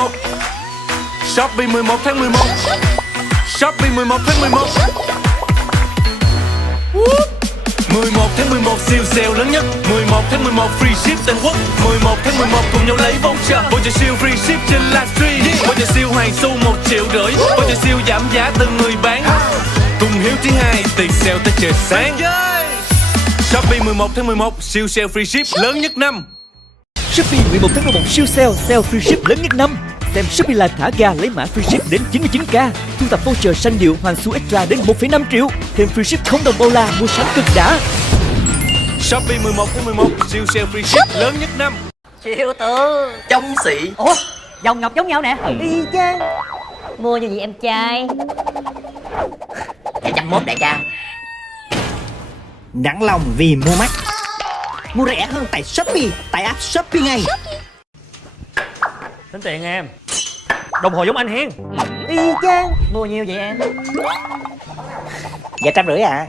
11. Shopee 11 tháng 11. Shopee 11 tháng 11. 11 tháng 11 siêu sale lớn nhất. 11 tháng 11 free ship toàn quốc. 11 tháng 11 cùng nhau lấy voucher. Voucher siêu free ship trên livestream. Voucher siêu hoàn xu 1,5 triệu. Voucher siêu giảm giá từng người bán. Cùng hiếu thứ hai tiền sale tới trời sáng. Shopee 11 tháng 11 siêu sale free ship lớn nhất năm. Shopee 11 tháng 11 siêu sale free ship lớn nhất năm. Xem Shopee Live thả ga lấy mã free ship đến 99k, thu thập voucher xanh điệu hoàng xu extra đến 1,5 triệu, thêm free ship không đồng bao la mua sắm cực đã. Shopee 11 tháng 11 siêu sale free ship lớn nhất năm. Siêu tử Trong xị. Ủa, vòng ngọc giống nhau nè. Y chang. Mua như gì em trai? 201 đại ca. Nặng lòng vì mua mắt. Mua rẻ hơn tại Shopee, tại app Shopee ngay. Tính tiền em. Đồng hồ giống anh hen. Y chang. Mua nhiêu vậy em? Dạ 150 ạ.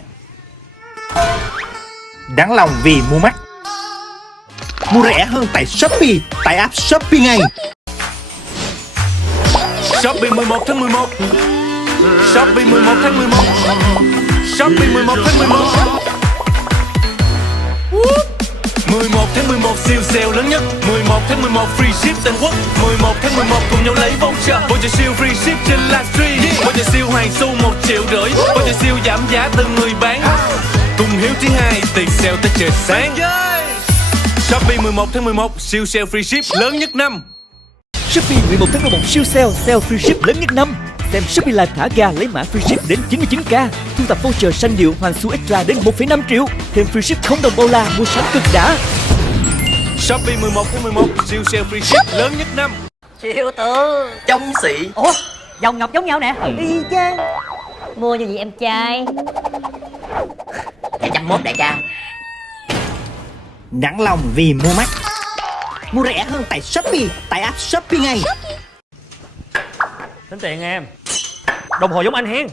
Đáng lòng vì mua mắt. Mua rẻ hơn tại Shopee, tại app Shopee ngay. Shopee 11 tháng 11. Shopee 11 tháng 11. Shopee 11 tháng 11. 11 tháng 11 siêu sale lớn nhất. 11 tháng 11 free ship toàn quốc. 11 tháng 11 cùng nhau lấy voucher. Voucher siêu free ship trên livestream. Voucher siêu hoàn xu 1,5 triệu. Voucher siêu giảm giá từng người bán. Cùng hiếu thứ hai tiền sale tới trời sáng. Shopee 11 tháng 11 siêu sale free ship lớn nhất năm. Shopee 11 tháng 11 siêu sale free ship lớn nhất năm. Xem Shopee Live thả ga lấy mã free ship đến 99k, thu thập voucher xanh điệu hoàng xu extra đến 1,5 triệu, thêm free ship không đồng bao la mua sắm cực đã. Shopee 11 tháng 11 siêu sale free ship lớn nhất năm. Siêu tử Trong xị. Ủa, vòng ngọc giống nhau nè. Y chang. Mua như gì em trai? 201 đại ca. Nặng lòng vì mua mắt. Mua rẻ hơn tại Shopee, tại app Shopee ngay. Tính tiền em. Đồng hồ giống anh hen.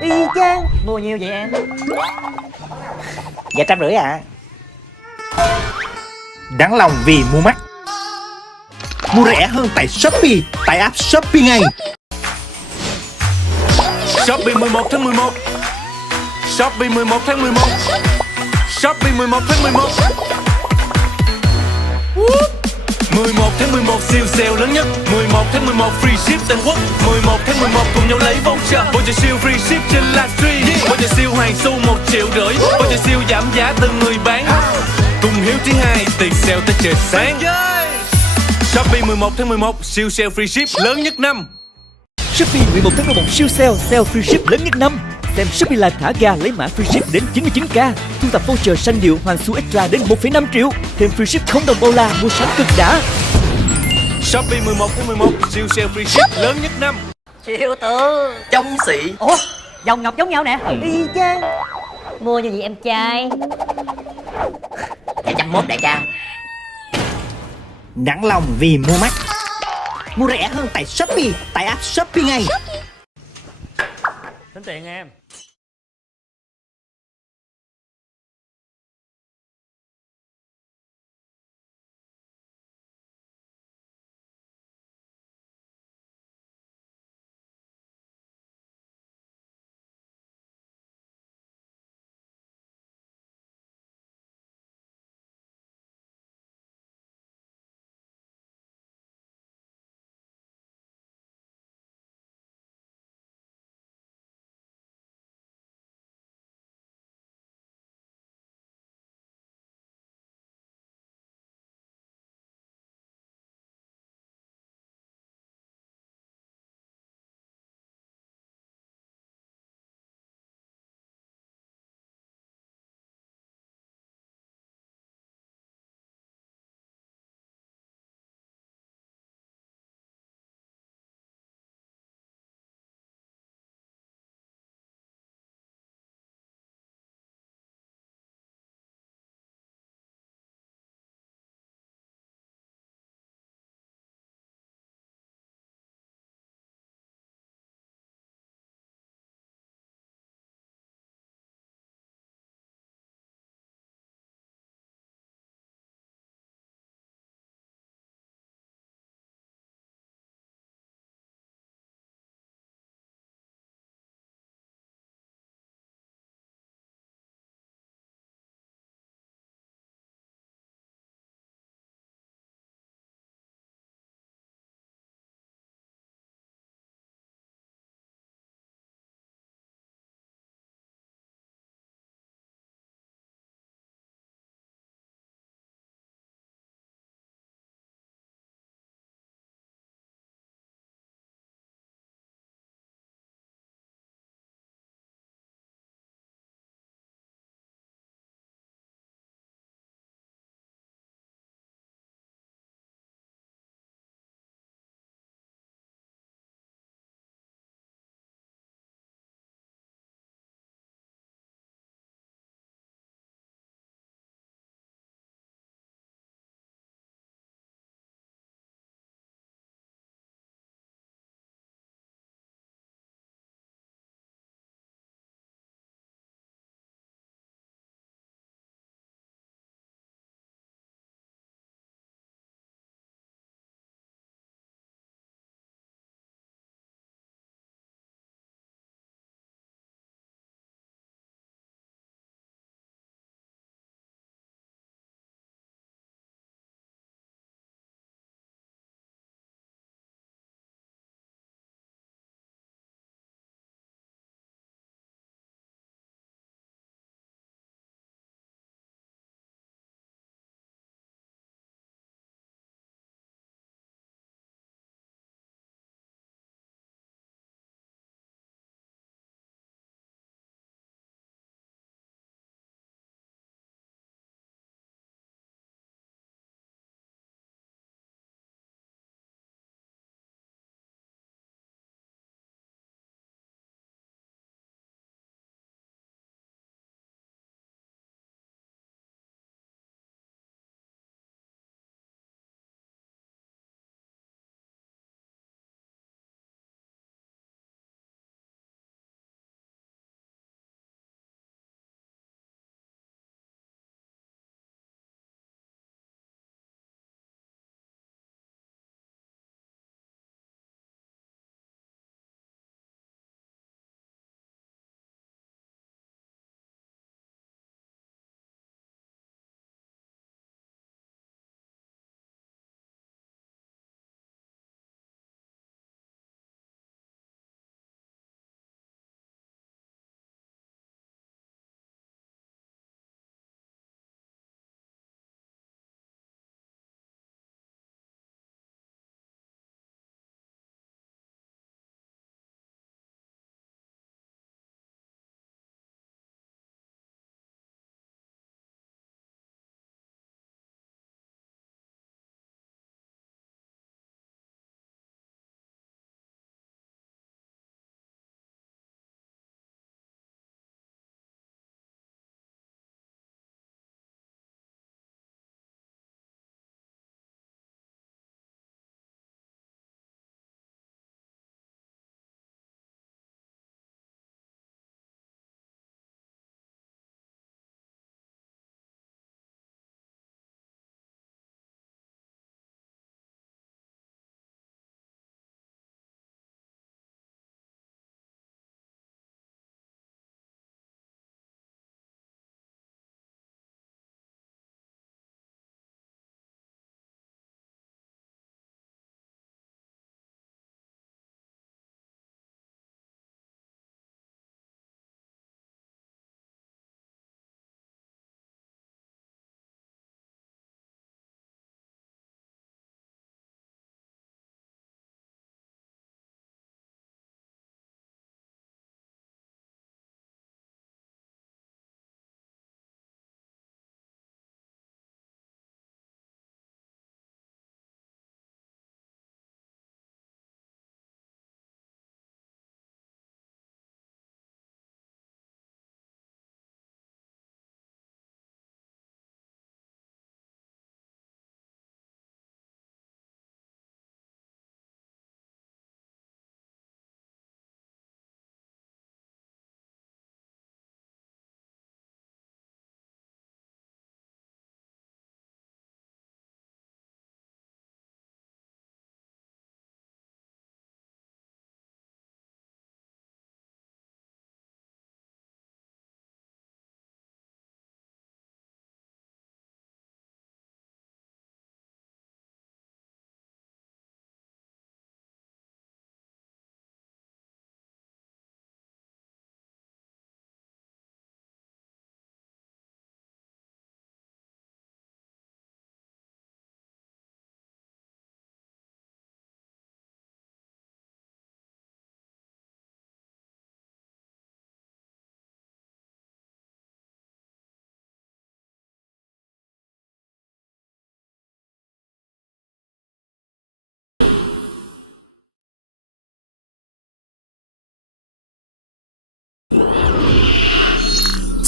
Y chang. Mua nhiêu vậy em? Dạ 150 ạ. Đáng lòng vì mua mắt. Mua rẻ hơn tại Shopee, tại app Shopee ngay. Shopee 11 tháng 11. Shopee 11 tháng 11. Shopee 11 tháng 11. 11 tháng 11 siêu sale lớn nhất. 11 tháng 11 free ship toàn quốc. 11 tháng 11 cùng nhau lấy voucher. Voucher siêu free ship trên livestream. Voucher siêu hoàn xu 1,5 triệu. Voucher siêu giảm giá từng người bán. Cùng hiếu thứ hai tiền sale tới trời sáng. Shopee 11 tháng 11 siêu sale free ship lớn nhất năm. Shopee 11 tháng 11 siêu sale free ship lớn nhất năm. Xem Shopee Live thả ga lấy mã free ship đến 99k, thu thập voucher xanh điệu hoàng xu extra đến 1,5 triệu, thêm free ship không đồng bao la mua sắm cực đã. Shopee 11 tháng 11 siêu sale free ship lớn nhất năm. Siêu tử Trong xị. Ủa, vòng ngọc giống nhau nè. Y chang. Mua như gì em trai? 201 đại ca. Nặng lòng vì mua mắt. Mua rẻ hơn tại Shopee, tại app Shopee ngay. Tính tiền em.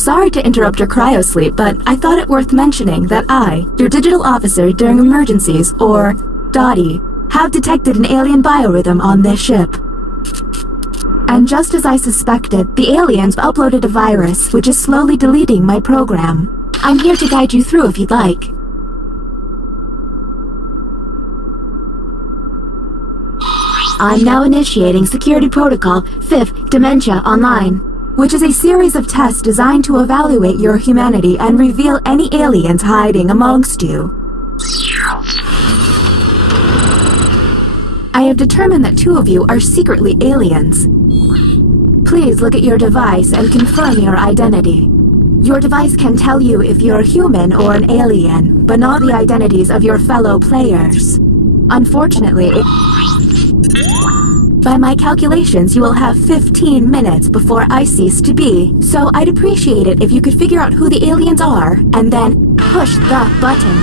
Sorry to interrupt your cryosleep, but I thought it worth mentioning that I, your digital officer during emergencies, or Dottie, have detected an alien biorhythm on this ship. And just as I suspected, the aliens uploaded a virus which is slowly deleting my program. I'm here to guide you through if you'd like. I'm now initiating Security Protocol 5th Dementia Online, which is a series of tests designed to evaluate your humanity and reveal any aliens hiding amongst you. I have determined that 2 of you are secretly aliens. Please look at your device and confirm your identity. Your device can tell you if you're human or an alien, but not the identities of your fellow players. Unfortunately, by my calculations, you will have 15 minutes before I cease to be, so I'd appreciate it if you could figure out who the aliens are, and then push the button.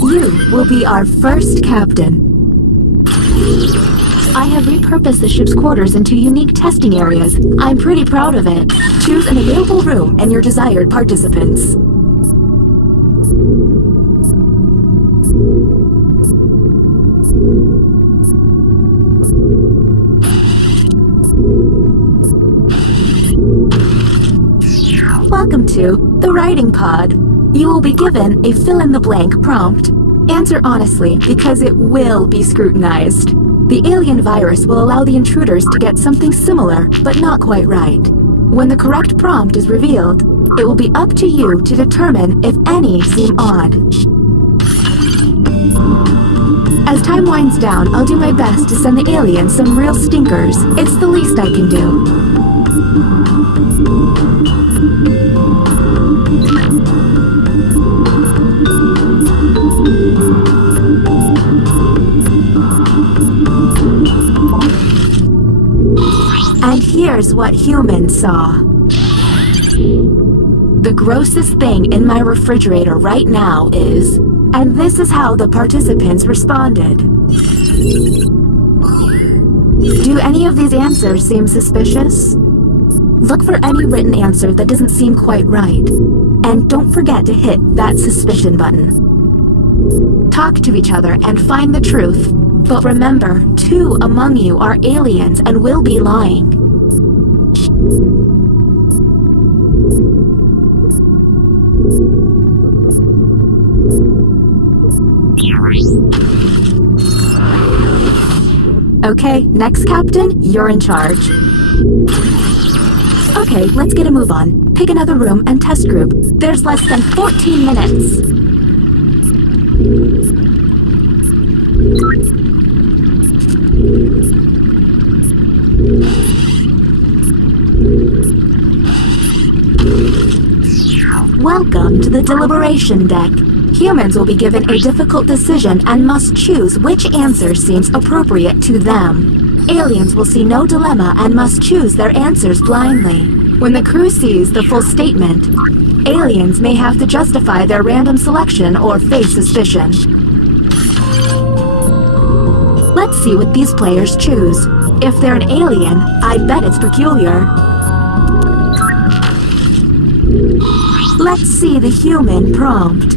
You will be our first captain. I have repurposed the ship's quarters into unique testing areas. I'm pretty proud of it. Choose an available room and your desired participants. Welcome to the writing pod. You will be given a fill-in-the-blank prompt. Answer honestly, because it will be scrutinized. The alien virus will allow the intruders to get something similar, but not quite right. When the correct prompt is revealed, it will be up to you to determine if any seem odd. As time winds down, I'll do my best to send the aliens some real stinkers. It's the least I can do. And here's what humans saw. The grossest thing in my refrigerator right now is, and this is how the participants responded. Do any of these answers seem suspicious? Look for any written answer that doesn't seem quite right. And don't forget to hit that suspicion button. Talk to each other and find the truth. But remember, 2 among you are aliens and will be lying. Okay, next captain, you're in charge. Okay, let's get a move on. Pick another room and test group. There's less than 14 minutes. Welcome to the deliberation deck. Humans will be given a difficult decision and must choose which answer seems appropriate to them. Aliens will see no dilemma and must choose their answers blindly. When the crew sees the full statement, aliens may have to justify their random selection or face suspicion. Let's see what these players choose. If they're an alien, I bet it's peculiar. Let's see the human prompt.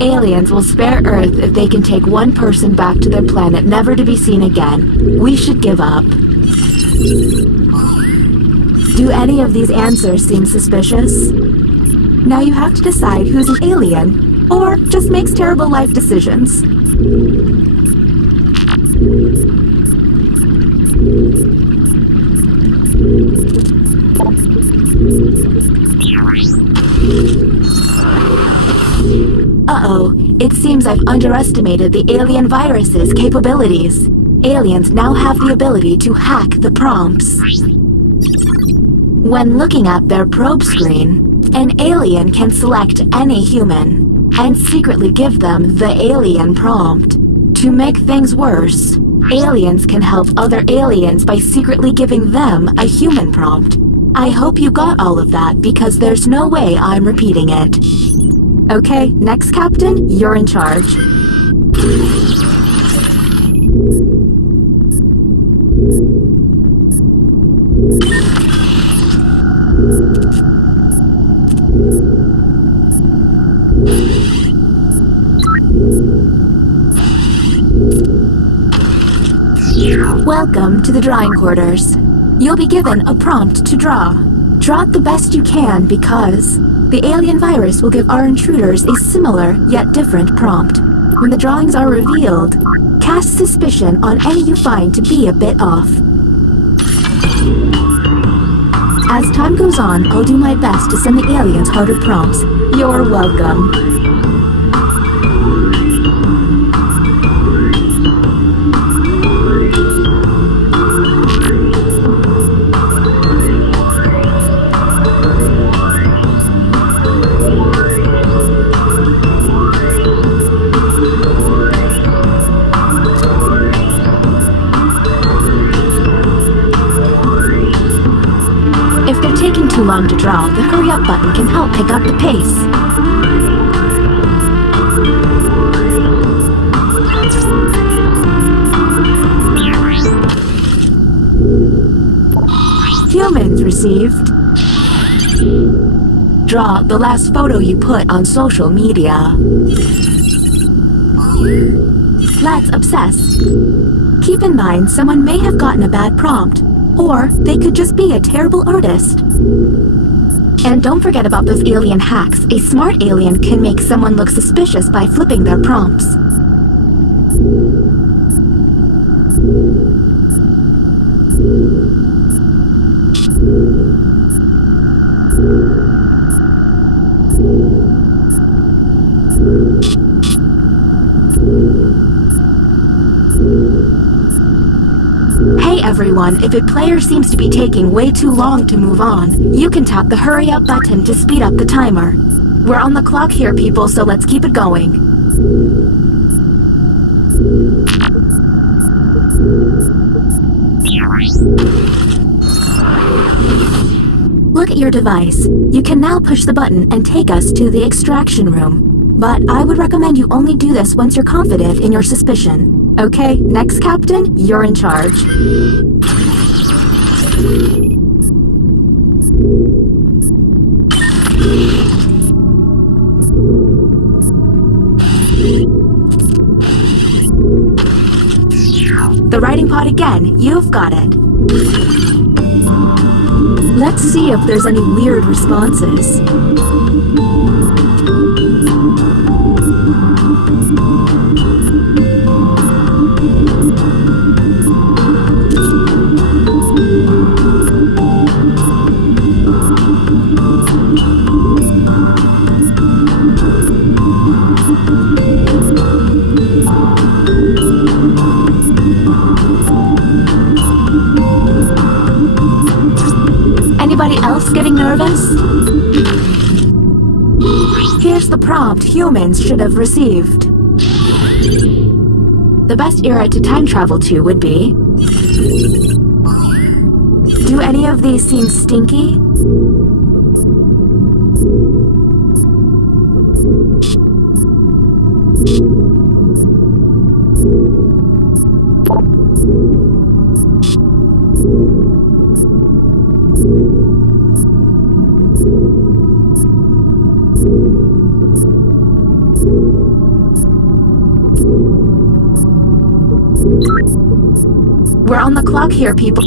Aliens will spare Earth if they can take one person back to their planet never to be seen again. We should give up. Do any of these answers seem suspicious? Now you have to decide who's an alien, or just makes terrible life decisions. Uh-oh, it seems I've underestimated the alien virus's capabilities. Aliens now have the ability to hack the prompts. When looking at their probe screen, an alien can select any human and secretly give them the alien prompt. To make things worse, aliens can help other aliens by secretly giving them a human prompt. I hope you got all of that because there's no way I'm repeating it. Okay, next captain, you're in charge. Welcome to the drawing quarters. You'll be given a prompt to draw. Draw it the best you can because the alien virus will give our intruders a similar yet different prompt. When the drawings are revealed, cast suspicion on any you find to be a bit off. As time goes on, I'll do my best to send the aliens harder prompts. You're welcome. If they're taking too long to draw, the hurry up button can help pick up the pace. Humans received. Draw the last photo you put on social media. Let's obsess. Keep in mind someone may have gotten a bad prompt, or they could just be a terrible artist. And don't forget about those alien hacks. A smart alien can make someone look suspicious by flipping their prompts. Hey everyone, if a player seems to be taking way too long to move on, you can tap the hurry up button to speed up the timer. We're on the clock here, people, so let's keep it going. Look at your device. You can now push the button and take us to the extraction room. But I would recommend you only do this once you're confident in your suspicion. Okay, next captain, you're in charge. The writing pod again, you've got it. Let's see if there's any weird responses. Anybody else getting nervous? Here's the prompt humans should have received. The best era to time travel to would be... Do any of these seem stinky? We're on the clock here, people.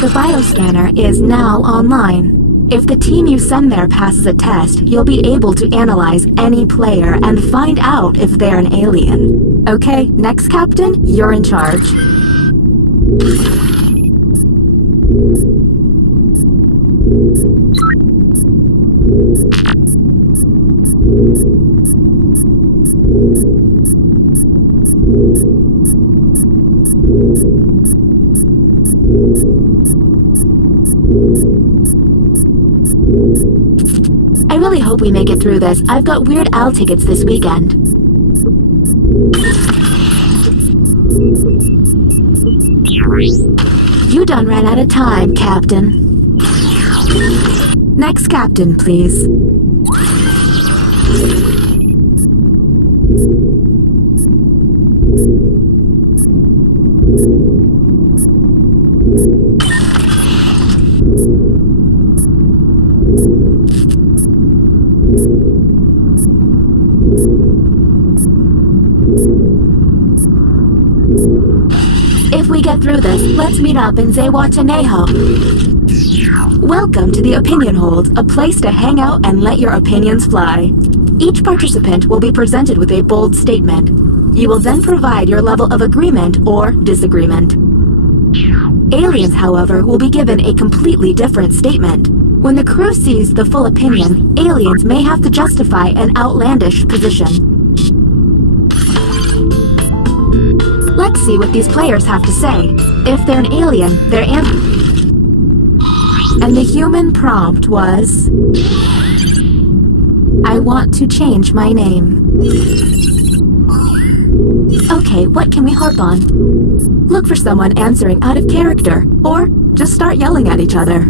The bioscanner is now online. If the team you send there passes a test, you'll be able to analyze any player and find out if they're an alien. Okay, next captain, you're in charge. I really hope we make it through this. I've got Weird Al tickets this weekend. You done ran out of time, Captain. Next captain, please. If we get through this, let's meet up in Zewachanejo. Welcome to the Opinion Hold, a place to hang out and let your opinions fly. Each participant will be presented with a bold statement. You will then provide your level of agreement or disagreement. Aliens, however, will be given a completely different statement. When the crew sees the full opinion, aliens may have to justify an outlandish position. Let's see what these players have to say. If they're an alien, their answer... And the human prompt was... I want to change my name. Okay, what can we harp on? Look for someone answering out of character, or just start yelling at each other.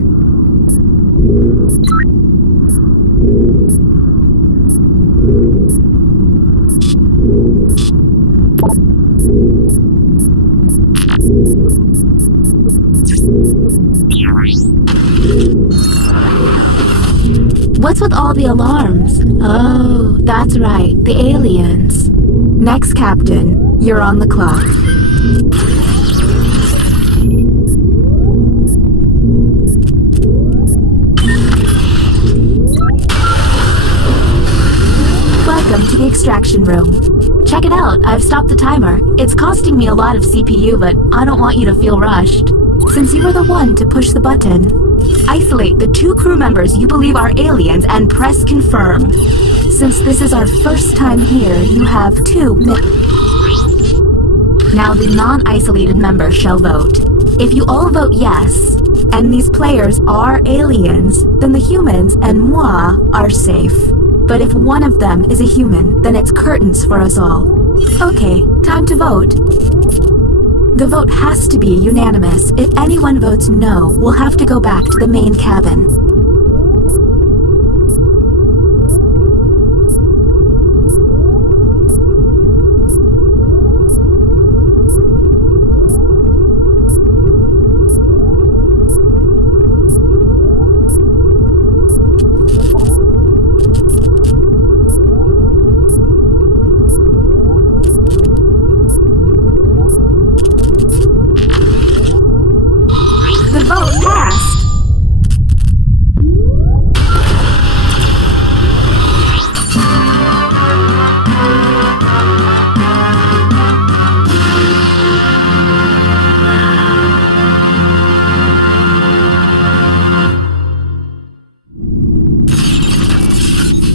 What's with all the alarms? Oh, that's right, the aliens. Next, Captain, you're on the clock. Welcome to the extraction room. Check it out, I've stopped the timer. It's costing me a lot of CPU, but I don't want you to feel rushed. Since you were the one to push the button, isolate the 2 crew members you believe are aliens and press confirm. Since this is our first time here, you have 2 minutes. Now the non-isolated members shall vote. If you all vote yes, and these players are aliens, then the humans and moi are safe. But if one of them is a human, then it's curtains for us all. Okay, time to vote. The vote has to be unanimous. If anyone votes no, we'll have to go back to the main cabin.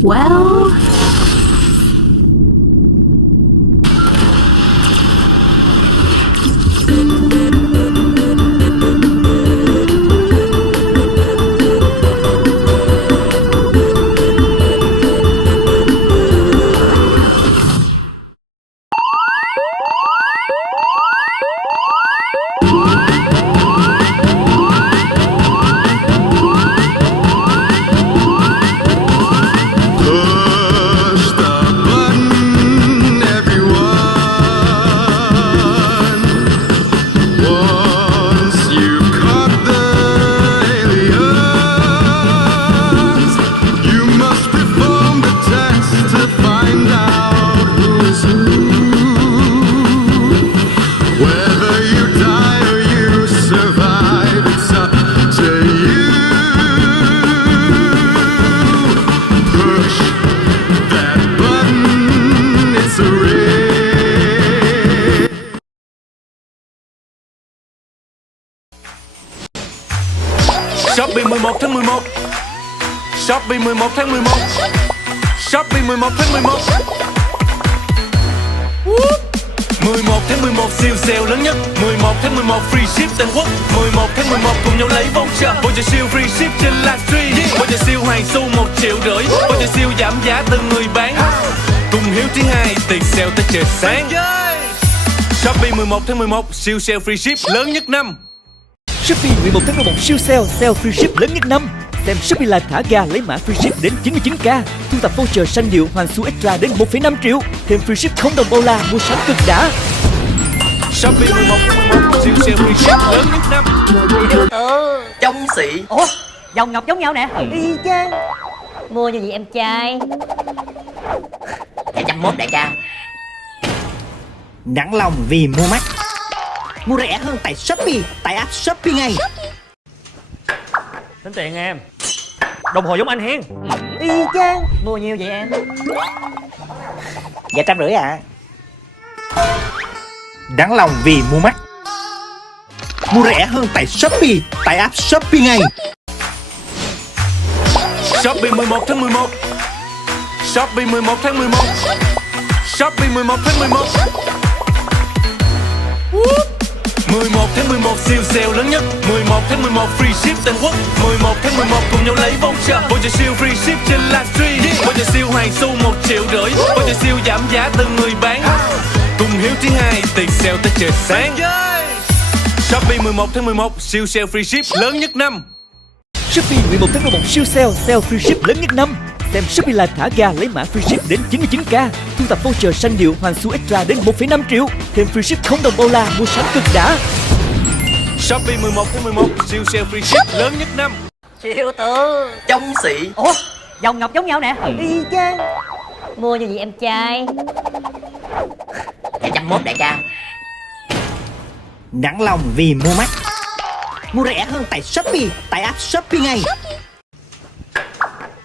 Well... Shopping 11 tháng 11. Shopping 11 tháng 11. Shopping 11 tháng 11. 11 tháng 11 siêu sale lớn nhất. 11 tháng 11 free ship toàn quốc. 11 tháng 11 cùng nhau lấy voucher. Voucher siêu free ship trên livestream. Voucher siêu hàng xu 1,5 triệu. Voucher siêu giảm giá từng người bán. Cùng hiếu thứ hai tiền sale tới trời sáng. Shopping 11 tháng 11 siêu sale free ship lớn nhất năm. Shopee 11 tháng 11 siêu sale free ship lớn nhất năm. Xem Shopee Live thả ga lấy mã free ship đến 99k. Thu thập voucher xanh điệu hoàn số extra đến 1,5 triệu. Thêm free ship không đồng bao la mua sắm cực đã. Shopee 11 tháng 11 siêu sale free ship lớn nhất năm. Trông xị. Ủa, dòng ngọc giống nhau nè. Y chang. Mua cho gì em trai? 201 đại ca. Nặng lòng vì mua mắt. Mua rẻ hơn tại Shopee, tại app Shopee ngay. Tính tiền em. Đồng hồ giống anh hen. Y chang. Mua nhiêu vậy em? Dạ 150 ạ. Đáng lòng vì mua mắc. Mua rẻ hơn tại Shopee, tại app Shopee ngay. Shopee 11 tháng 11. Shopee 11 tháng 11. Shopee 11 tháng 11. 11 tháng 11 siêu sale lớn nhất. 11 tháng 11 free ship toàn quốc. 11 tháng 11 cùng nhau lấy voucher. Voucher siêu free ship trên livestream. Voucher siêu hoàng xu 1,5 triệu. Voucher siêu giảm giá từng người bán. Cùng hiếu thứ hai tiền sale tới trời sáng. Shopee 11 tháng 11 siêu sale free ship lớn nhất năm. Shopee 11 tháng 11 siêu sale free ship lớn nhất năm. Xem Shopee Live thả ga lấy mã free ship đến 99k. Thu tập voucher xanh điệu hoàng xu extra đến 1,5 triệu. Thêm free ship không đồng đô la mua sắm cực đã. Shopee 11 tháng 11 siêu sale free ship lớn nhất năm. Siêu tử. Trong xị. Ủa, dòng ngọc giống nhau nè. Y chang. Mua như vậy em trai? 201 đại ca. Nặng lòng vì mua mắc. Mua rẻ hơn tại Shopee, tại app Shopee ngay.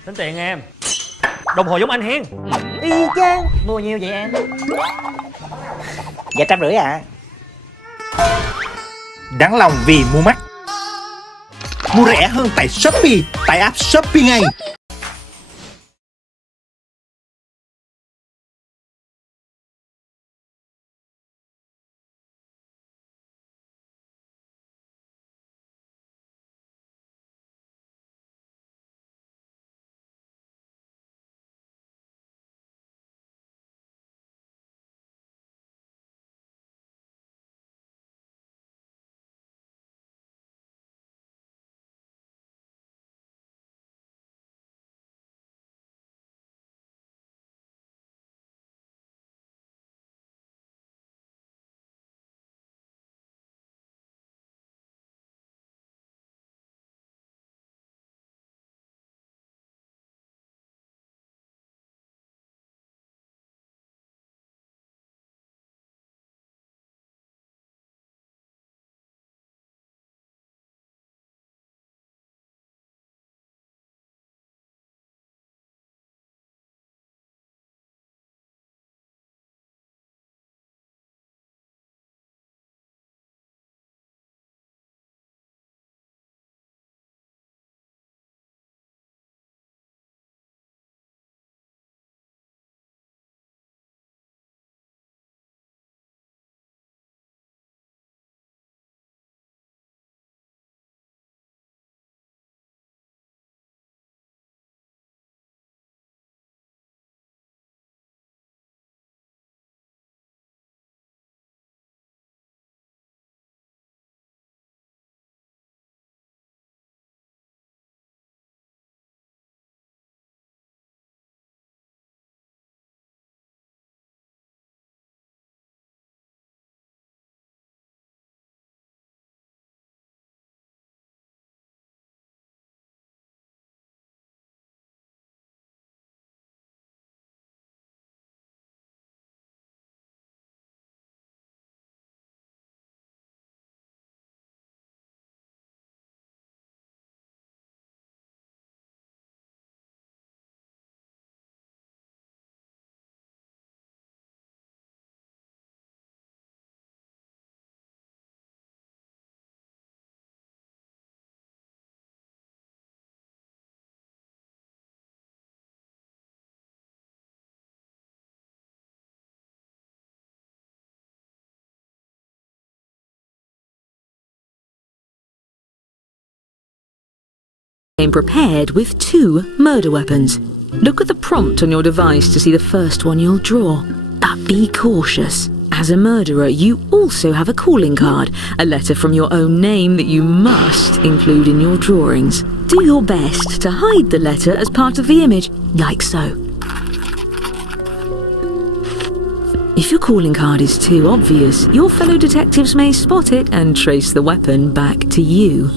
Tính tiền em. Đồng hồ giống anh hen. Y chang. Mua nhiêu vậy em? Dạ 150 ạ. Đáng lòng vì mua mắc. Mua rẻ hơn tại Shopee, tại app Shopee ngay. Came prepared with 2 murder weapons. Look at the prompt on your device to see the first one you'll draw. But be cautious. As a murderer, you also have a calling card, a letter from your own name that you must include in your drawings. Do your best to hide the letter as part of the image, like so. If your calling card is too obvious, your fellow detectives may spot it and trace the weapon back to you.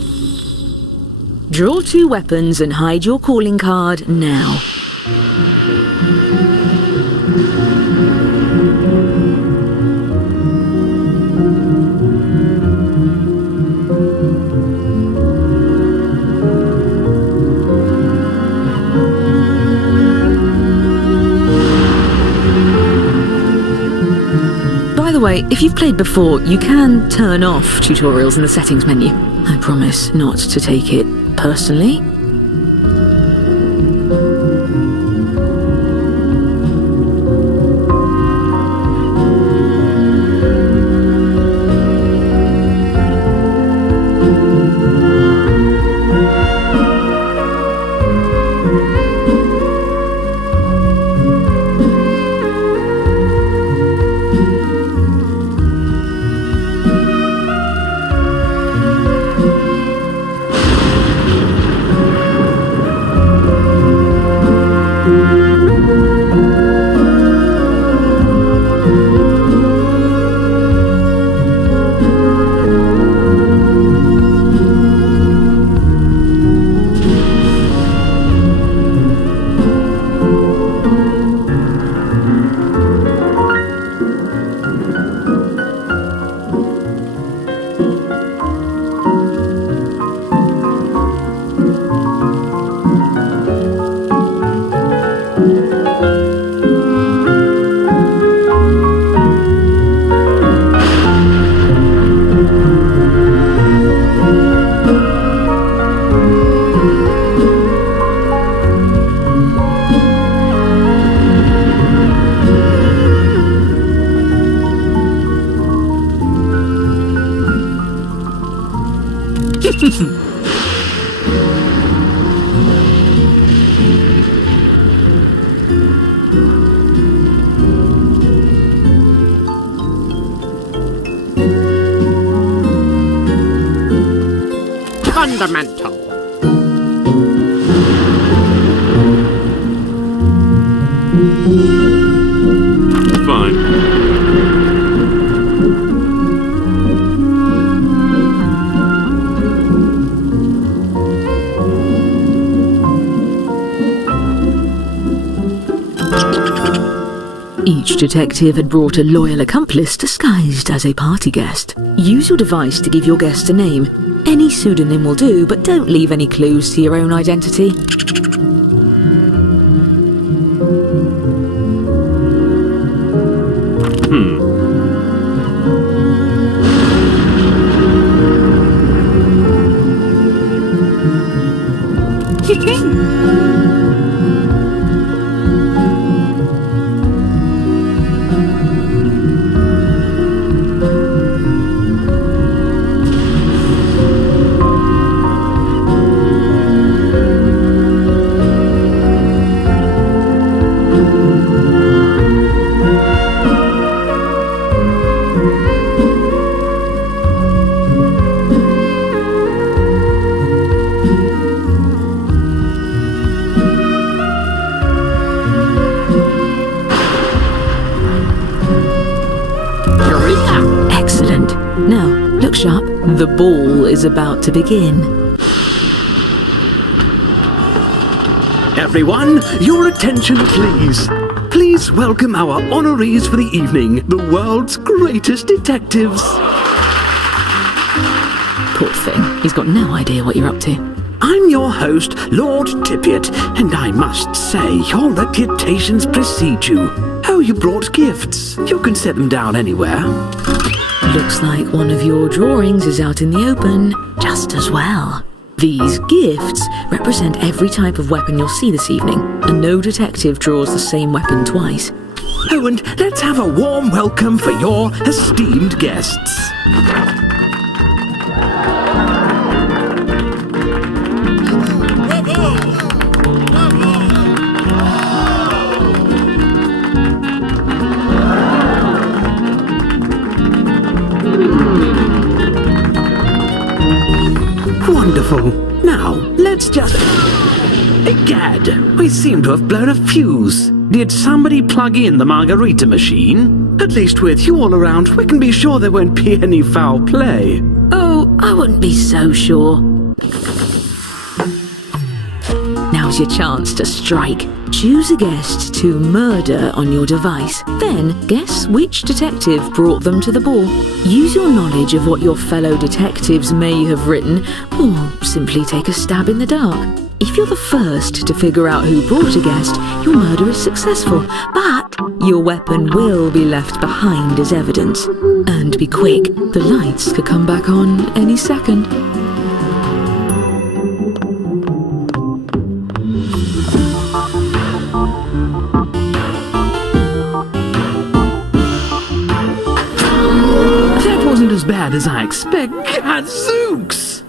Draw 2 weapons and hide your calling card now. By the way, if you've played before, you can turn off tutorials in the settings menu. I promise not to take it personally. Fundamental. Fine. Each detective had brought a loyal accomplice disguised as a party guest. Use your device to give your guest a name. Any pseudonym will do, but don't leave any clues to your own identity. Excellent. Now, look sharp. The ball is about to begin. Everyone, your attention please. Please welcome our honorees for the evening, the world's greatest detectives. Poor thing. He's got no idea what you're up to. I'm your host, Lord Tippet, and I must say your reputations precede you. Oh, you brought gifts. You can set them down anywhere. Looks like one of your drawings is out in the open, just as well. These gifts represent every type of weapon you'll see this evening, and no detective draws the same weapon twice. Oh, and let's have a warm welcome for your esteemed guests. Wonderful. Now, let's just... Egad, we seem to have blown a fuse. Did somebody plug in the margarita machine? At least with you all around, we can be sure there won't be any foul play. Oh, I wouldn't be so sure. Now's your chance to strike. Choose a guest to murder on your device. Then guess which detective brought them to the ball. Use your knowledge of what your fellow detectives may have written, or simply take a stab in the dark. If you're the first to figure out who brought a guest, your murder is successful. But your weapon will be left behind as evidence. And be quick, the lights could come back on any second. That wasn't as bad as I expect. Gadzooks!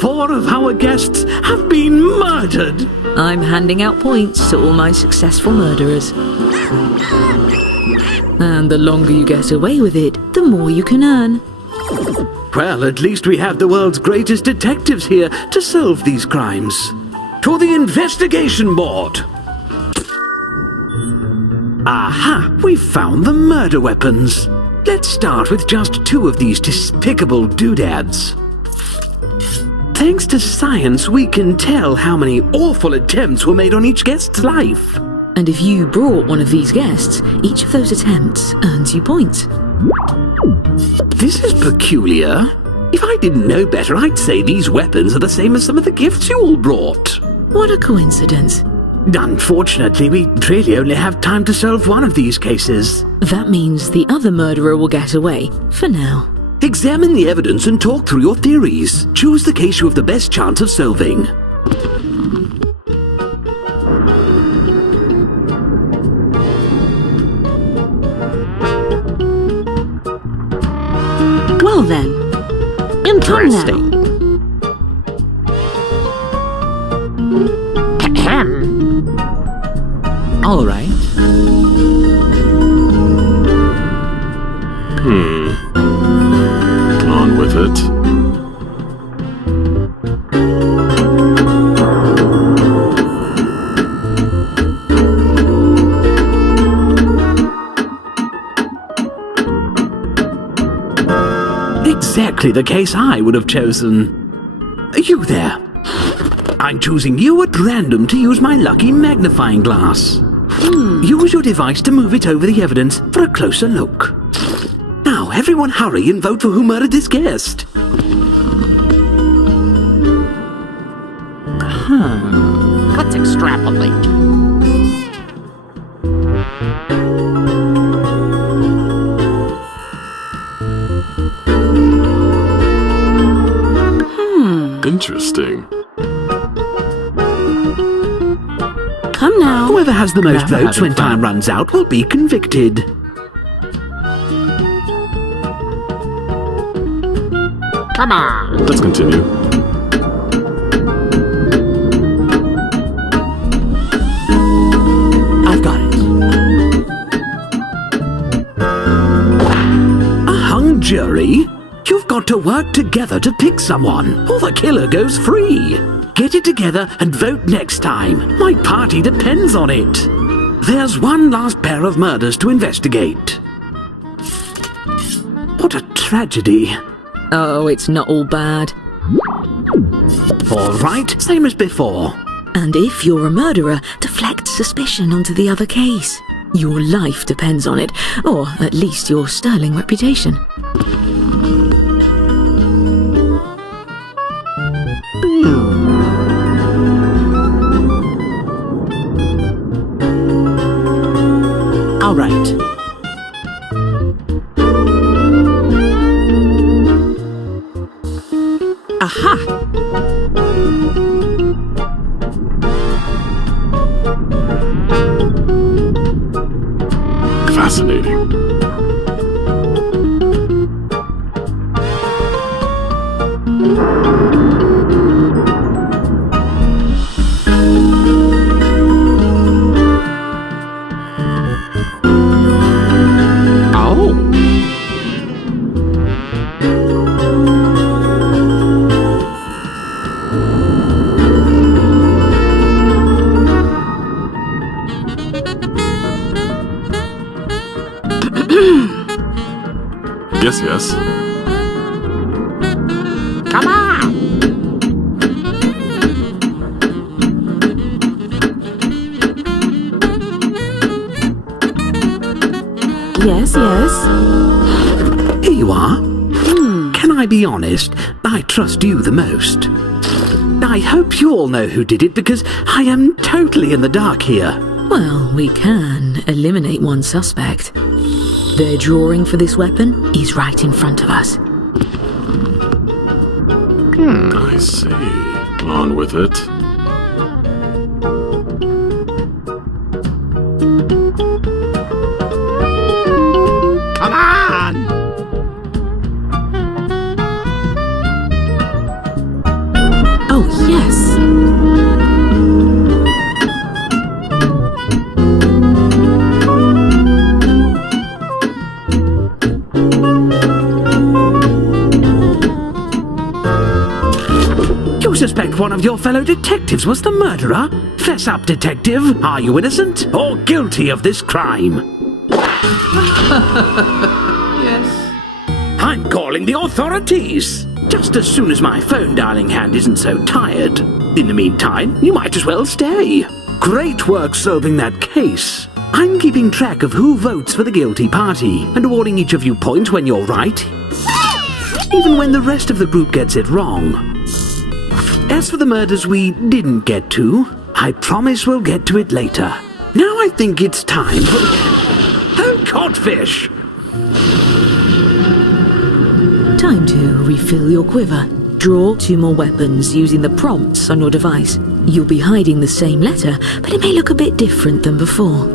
4 of our guests have been murdered. I'm handing out points to all my successful murderers. And the longer you get away with it, the more you can earn. Well, at least we have the world's greatest detectives here to solve these crimes. To the investigation board! Aha! We've found the murder weapons. Let's start with just 2 of these despicable doodads. Thanks to science, we can tell how many awful attempts were made on each guest's life. And if you brought one of these guests, each of those attempts earns you points. This is peculiar. If I didn't know better, I'd say these weapons are the same as some of the gifts you all brought. What a coincidence. Unfortunately, we really only have time to solve one of these cases. That means the other murderer will get away, for now. Examine the evidence and talk through your theories. Choose the case you have the best chance of solving. Well then, Interesting. All right. On with it. Exactly the case I would have chosen. You there. I'm choosing you at random to use my lucky magnifying glass. Use your device to move it over the evidence for a closer look. Now, everyone hurry and vote for who murdered this guest. Let's extrapolate. Interesting. Come now. Whoever has the most votes when time runs out will be convicted. Come on. Let's continue. I've got it. A hung jury? You've got to work together to pick someone, or the killer goes free. Get it together and vote next time. My party depends on it. There's one last pair of murders to investigate. What a tragedy. Oh, it's not all bad. All right, same as before. And if you're a murderer, deflect suspicion onto the other case. Your life depends on it, or at least your sterling reputation. All right. Aha! Fascinating. Yes. Come on. Yes. Here you are. Can I be honest? I trust you the most. I hope you all know who did it because I am totally in the dark here. Well, we can eliminate one suspect. Their drawing for this weapon is right in front of us. I see. On with it. Come on! Oh, yes. You suspect one of your fellow detectives was the murderer? Fess up, detective. Are you innocent or guilty of this crime? Yes. I'm calling the authorities. Just as soon as my phone dialing hand isn't so tired. In the meantime, you might as well stay. Great work solving that case. I'm keeping track of who votes for the guilty party and awarding each of you points when you're right, even when the rest of the group gets it wrong. As for the murders we didn't get to, I promise we'll get to it later. Now I think it's time for... Oh, codfish! Time to refill your quiver. Draw 2 more weapons using the prompts on your device. You'll be hiding the same letter, but it may look a bit different than before.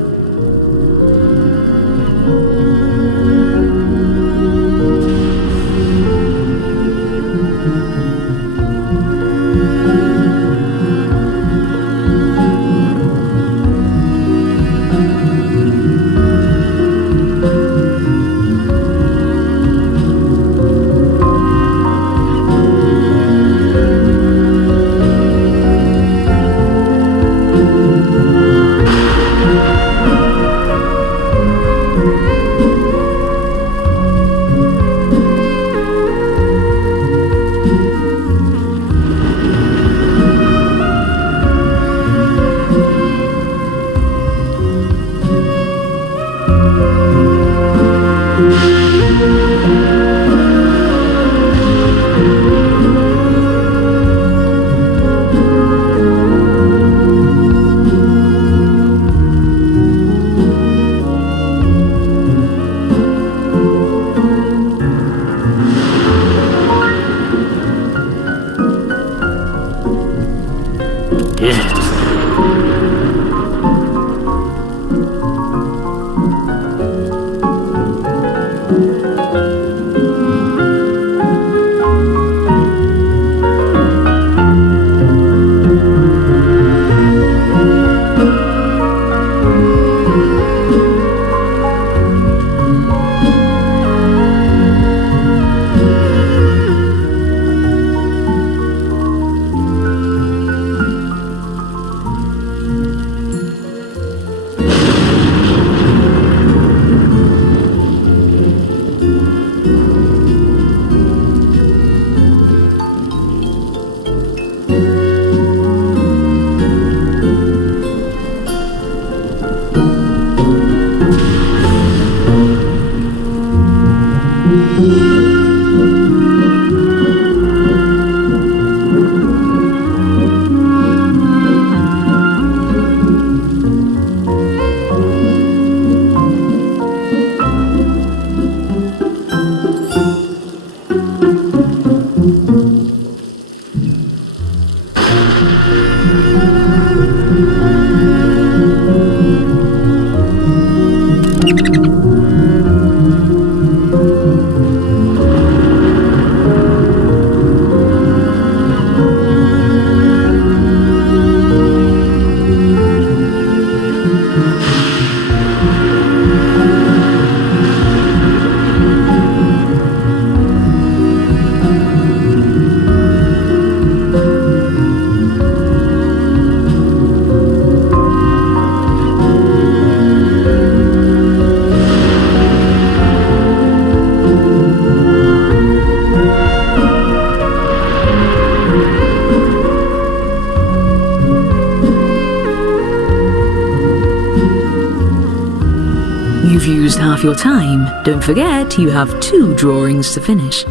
You've used half your time. Don't forget, you have 2 drawings to finish.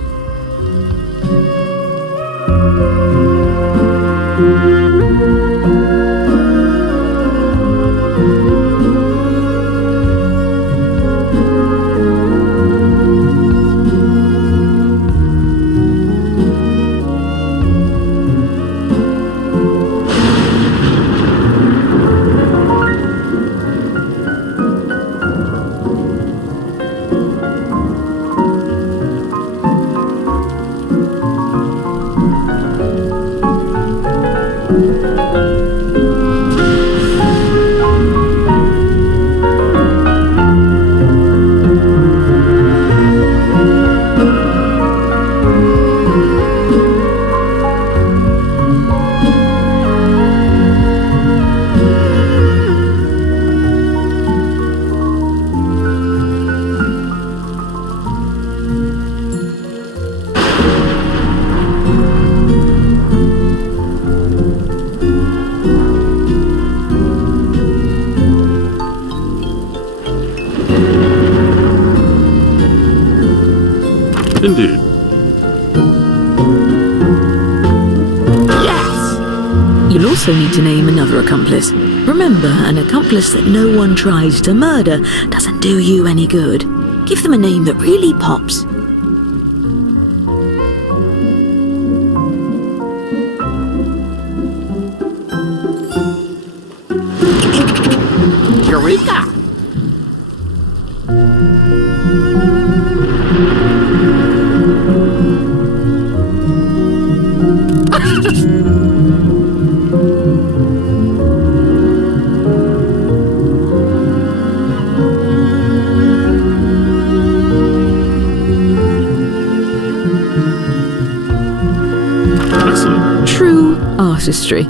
need to name another accomplice. Remember, an accomplice that no one tries to murder doesn't do you any good. Give them a name that really pops. Eureka! Excellent. True artistry.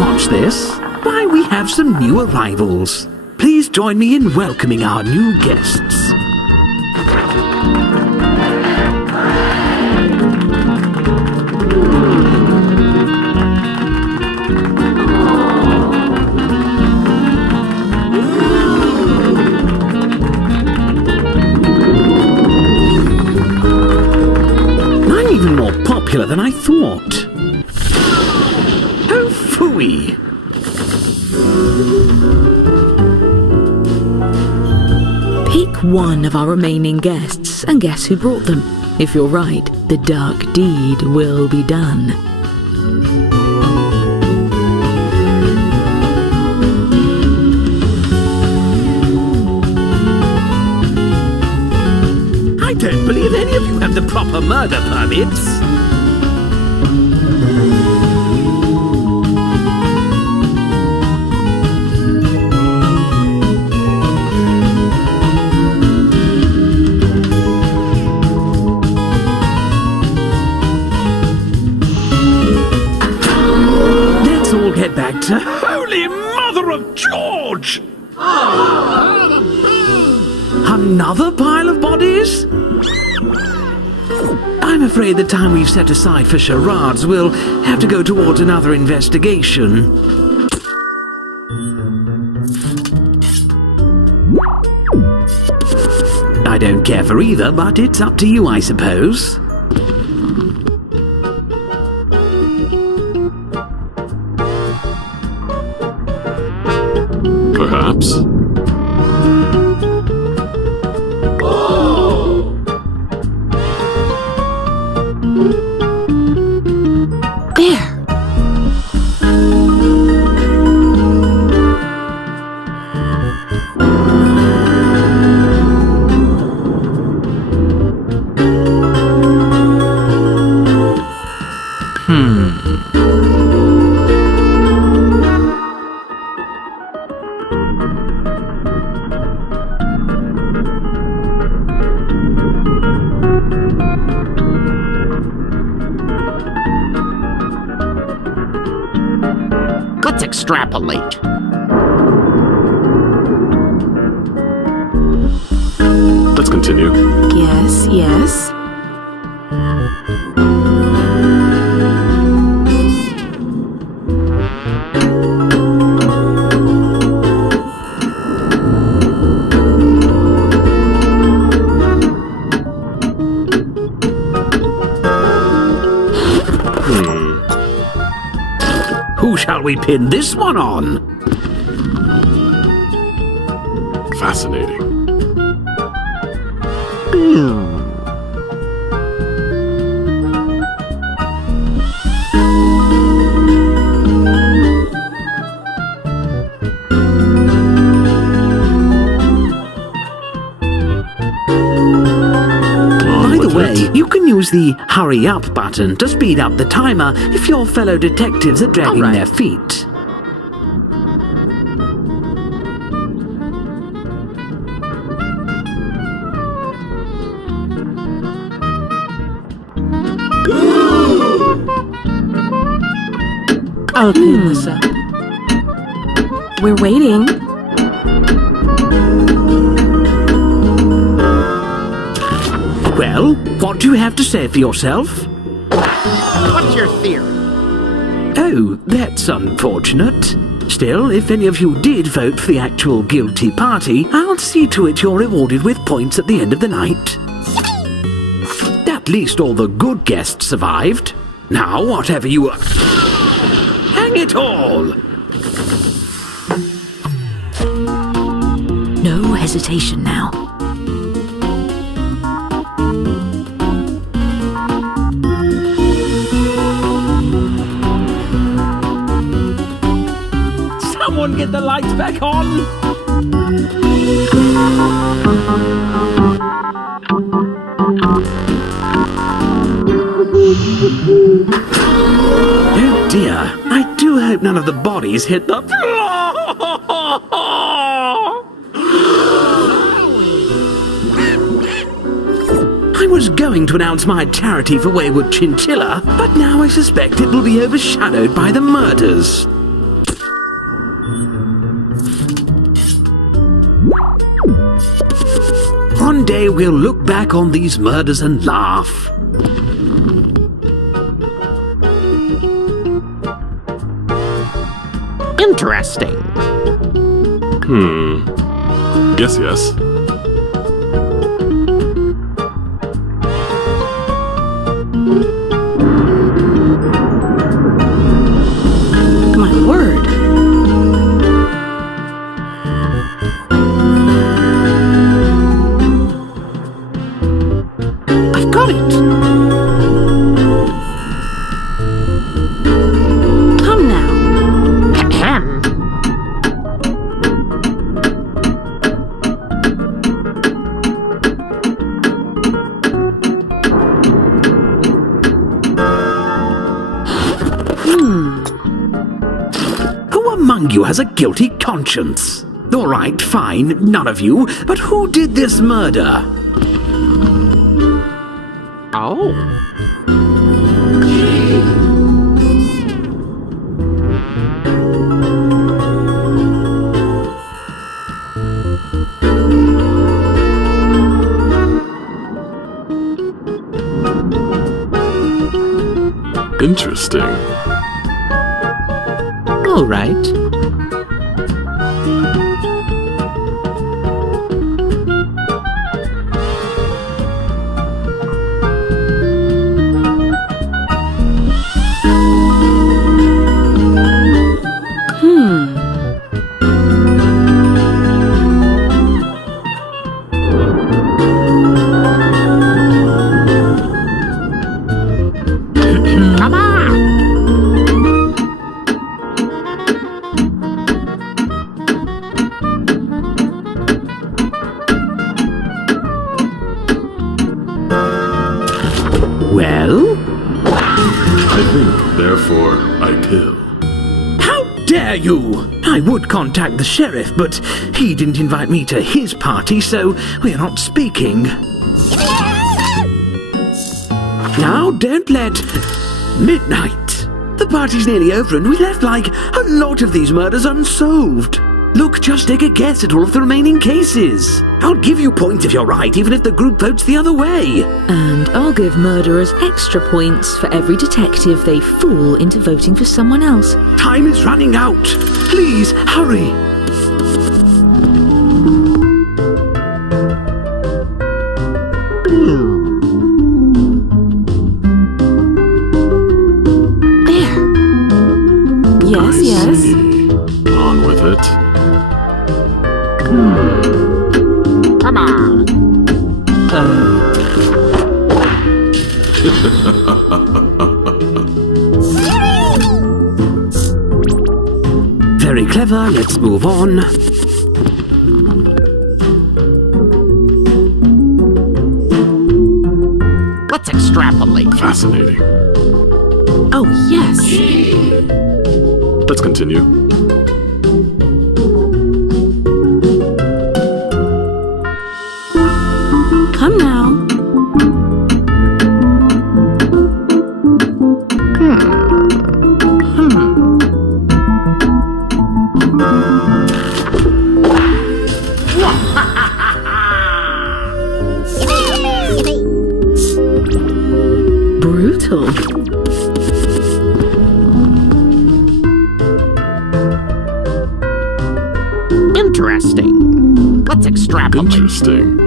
Watch this. Why, we have some new arrivals. Please join me in welcoming our new guests. I'm even more popular than I thought. Oh, phooey. Pick one of our remaining guests and guess who brought them. If you're right, the dark deed will be done. I don't believe any of you have the proper murder permits. Let's all get back to Holy Mother of George! Another pile of bodies? I'm afraid the time we've set aside for charades will have to go towards another investigation. I don't care for either, but it's up to you, I suppose. Perhaps. There! Let's extrapolate. Let's continue. Yes, yes. Who shall we pin this one on? Fascinating. By the way, you can use the hurry up button to speed up the timer if your fellow detectives are dragging their feet. I'll clean this up. We're waiting. Well, what do you have to say for yourself? What's your theory? Oh, that's unfortunate. Still, if any of you did vote for the actual guilty party, I'll see to it you're rewarded with points at the end of the night. At least all the good guests survived. Now, whatever you... it all! No hesitation now. Someone get the lights back on! Oh dear, I do hope none of the bodies hit the floor! I was going to announce my charity for wayward chinchilla, but now I suspect it will be overshadowed by the murders. One day we'll look back on these murders and laugh. Interesting. Yes. My word. I've got it. Come now. Ahem. Who among you has a guilty conscience? All right, fine, none of you, but who did this murder? Oh. Interesting. All right. Come on. Well? I think, therefore, I kill. How dare you! I would contact the sheriff, but he didn't invite me to his party, so we're not speaking. Now, don't let... Midnight! The party's nearly over and we left, like, a lot of these murders unsolved. Look, just take a guess at all of the remaining cases. I'll give you points if you're right, even if the group votes the other way. And I'll give murderers extra points for every detective they fool into voting for someone else. Time is running out. Please, hurry. I see. On with it. Come on. Very clever, let's move on. Let's extrapolate. Fascinating. Oh, yes. Let's continue. Come now. Brutal. Interesting. Let's extrapolate. Interesting.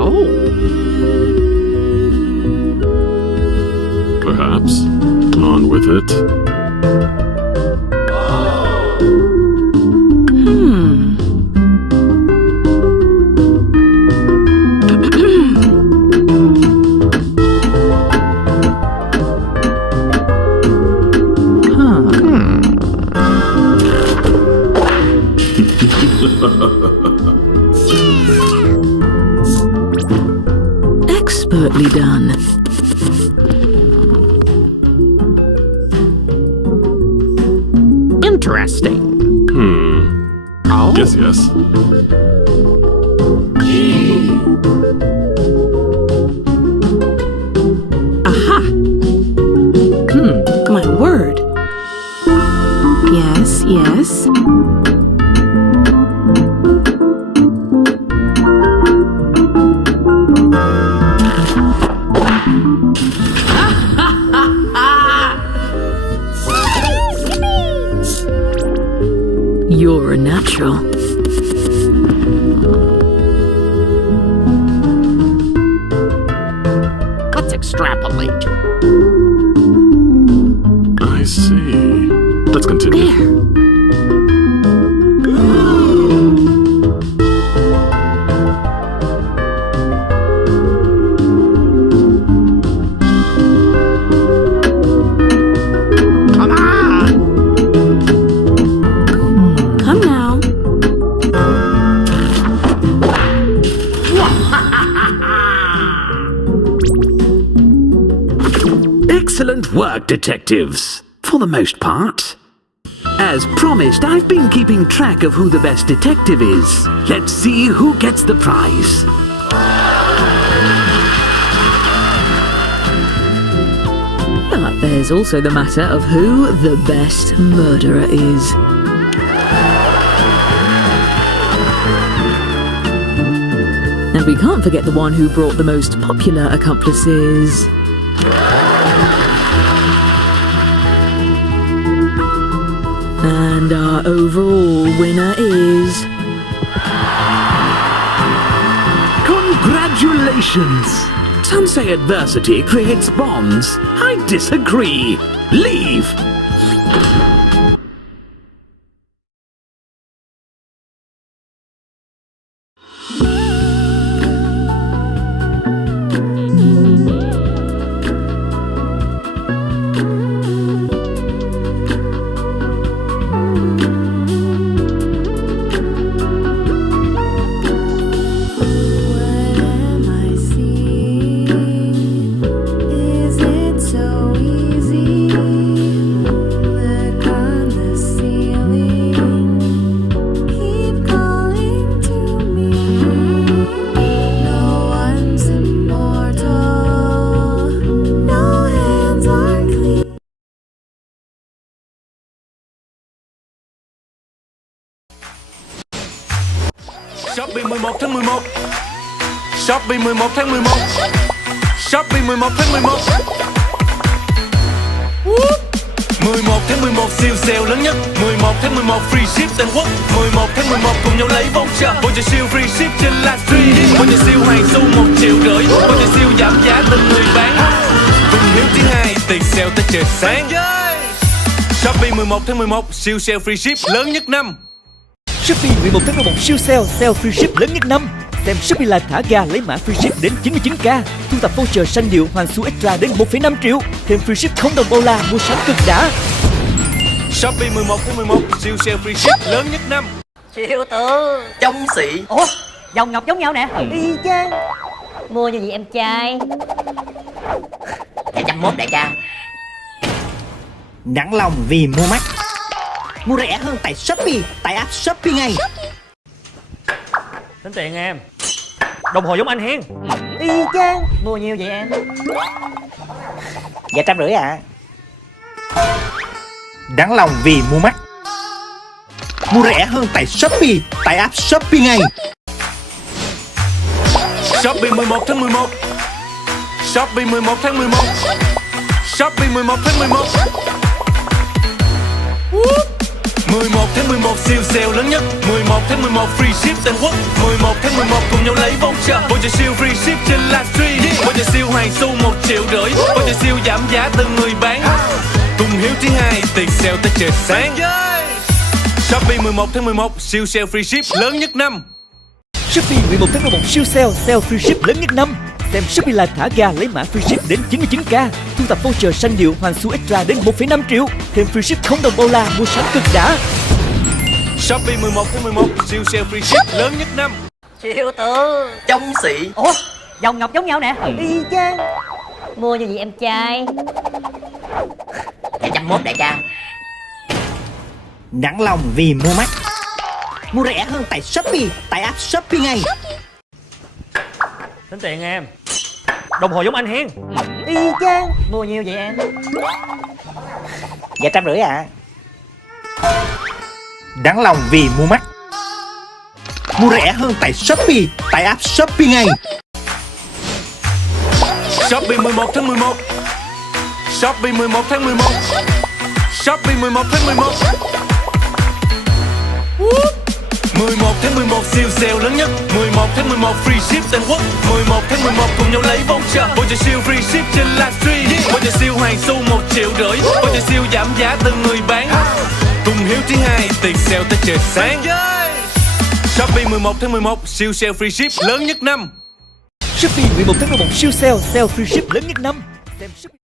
Oh. Perhaps. On with it. Expertly done. Interesting. Oh. Yes, yes. Aha! My word. Yes, yes. You're a natural. Let's extrapolate. I see. Let's continue. There. Come on! Come now. Excellent work, detectives. For the most part. As promised, I've been keeping track of who the best detective is. Let's see who gets the prize. But there's also the matter of who the best murderer is. And we can't forget the one who brought the most popular accomplices. And our overall winner is... Congratulations! Some say adversity creates bonds. I disagree. Leave! Shopping 11 tháng 11. Shopping 11 tháng 11. Shopping 11 tháng 11. 11 tháng 11 siêu sale lớn nhất. 11 tháng 11 free ship toàn quốc. 11 tháng 11 cùng nhau lấy voucher. Voucher siêu free ship trên livestream. Voucher siêu hoàng xu 1,5 triệu. Voucher siêu giảm giá từng người bán. Cùng hiếu thứ hai tiền sale tới trời sáng. Shopping 11 tháng 11 siêu sale free ship lớn nhất năm. Shopee 11 tháng 11 siêu sale free ship lớn nhất năm. Xem Shopee Live thả ga lấy mã free ship đến 99k. Thu tập voucher xanh điệu hoàn xu extra đến 1,5 triệu. Thêm free ship không đồng đô la mua sắm cực đã. Shopee 11 tháng 11 siêu sale free ship lớn nhất năm. Siêu tử Trong xị. Ủa, dòng ngọc giống nhau nè. Y chang. Mua như gì em trai? 201 đại ca. Nặng lòng vì mua mắc. Mua rẻ hơn tại Shopee, tại app Shopee ngay. Tính tiền em. Đồng hồ giống anh hen. Y chang. Mua nhiêu vậy em? Dạ 150 ạ. Đáng lòng vì mua mắc. Mua rẻ hơn tại Shopee, tại app Shopee ngay. Shopping 11 tháng 11. Shopping 11 tháng 11. Shopping 11 tháng 11. 11 tháng 11 siêu sale lớn nhất. 11 tháng 11 free ship toàn quốc. 11 tháng 11 cùng nhau lấy voucher. Voucher siêu free ship trên livestream. Voucher siêu hoàn xu 1,5 triệu. Voucher siêu giảm giá từng người bán. Cùng hiếu thứ hai, tiền sale tới trời sáng. Shopee 11 tháng 11 siêu sale free ship lớn nhất năm. Shopee 11 tháng 11 siêu sale free ship lớn nhất năm. Xem Shopee Live thả ga lấy mã free ship đến 99k. Thu thập voucher xanh điệu hoàn xu extra đến 1,5 triệu. Thêm free ship không đồng đô la mua sắm cực đã. Shopee 11 tháng 11 siêu sale free ship lớn nhất năm. Siêu tử Trong xị. Ủa, dòng ngọc giống nhau nè. Y chang. Mua như gì em trai? 201 đại ca. Nặng lòng vì mua mắc. Mua rẻ hơn tại Shopee, tại app Shopee ngay. Tính tiền em. Đồng hồ giống anh hen. Y chang. Mua nhiêu vậy em? Dạ 150 à. Đáng lòng vì mua mắc. Mua rẻ hơn tại Shopee, tại app Shopee ngay. Shopee 11 tháng 11. Shopee 11 tháng 11. Shopee 11 tháng 11. 11 tháng 11 siêu sale lớn nhất. 11 tháng 11 free ship toàn quốc. 11 tháng 11 cùng nhau lấy voucher. Voucher siêu free ship trên livestream. Voucher siêu hoàn xu 1,5 triệu. Voucher siêu giảm giá từng người bán. Cùng hiếu thứ hai, tiền sale tới trời sáng. Shopee 11 tháng 11 siêu sale free ship lớn nhất năm. Shopee 11 tháng 11 siêu sale free ship lớn nhất năm. Xem Shopee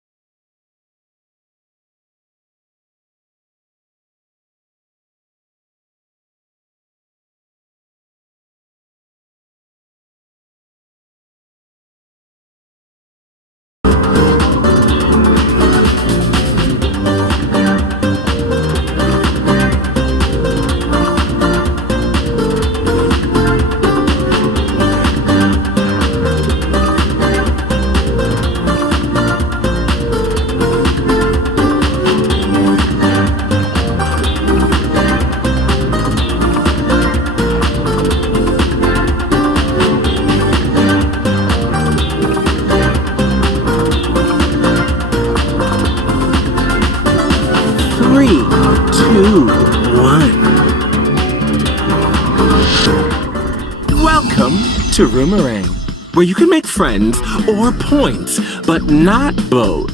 Welcome to Roomerang, where you can make friends or points, but not both.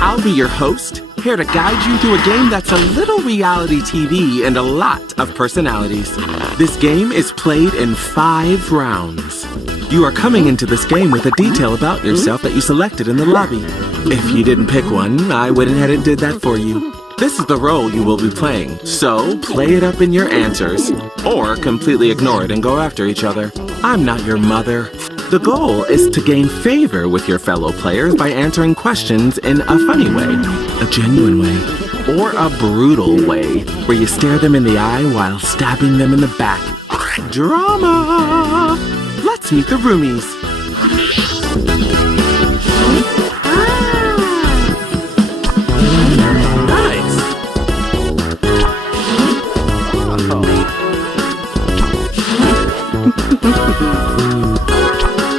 I'll be your host, here to guide you through a game that's a little reality TV and a lot of personalities. This game is played in 5 rounds. You are coming into this game with a detail about yourself that you selected in the lobby. If you didn't pick one, I went ahead and did that for you. This is the role you will be playing, so play it up in your answers, or completely ignore it and go after each other. I'm not your mother. The goal is to gain favor with your fellow players by answering questions in a funny way, a genuine way, or a brutal way, where you stare them in the eye while stabbing them in the back. Drama! Let's meet the roomies.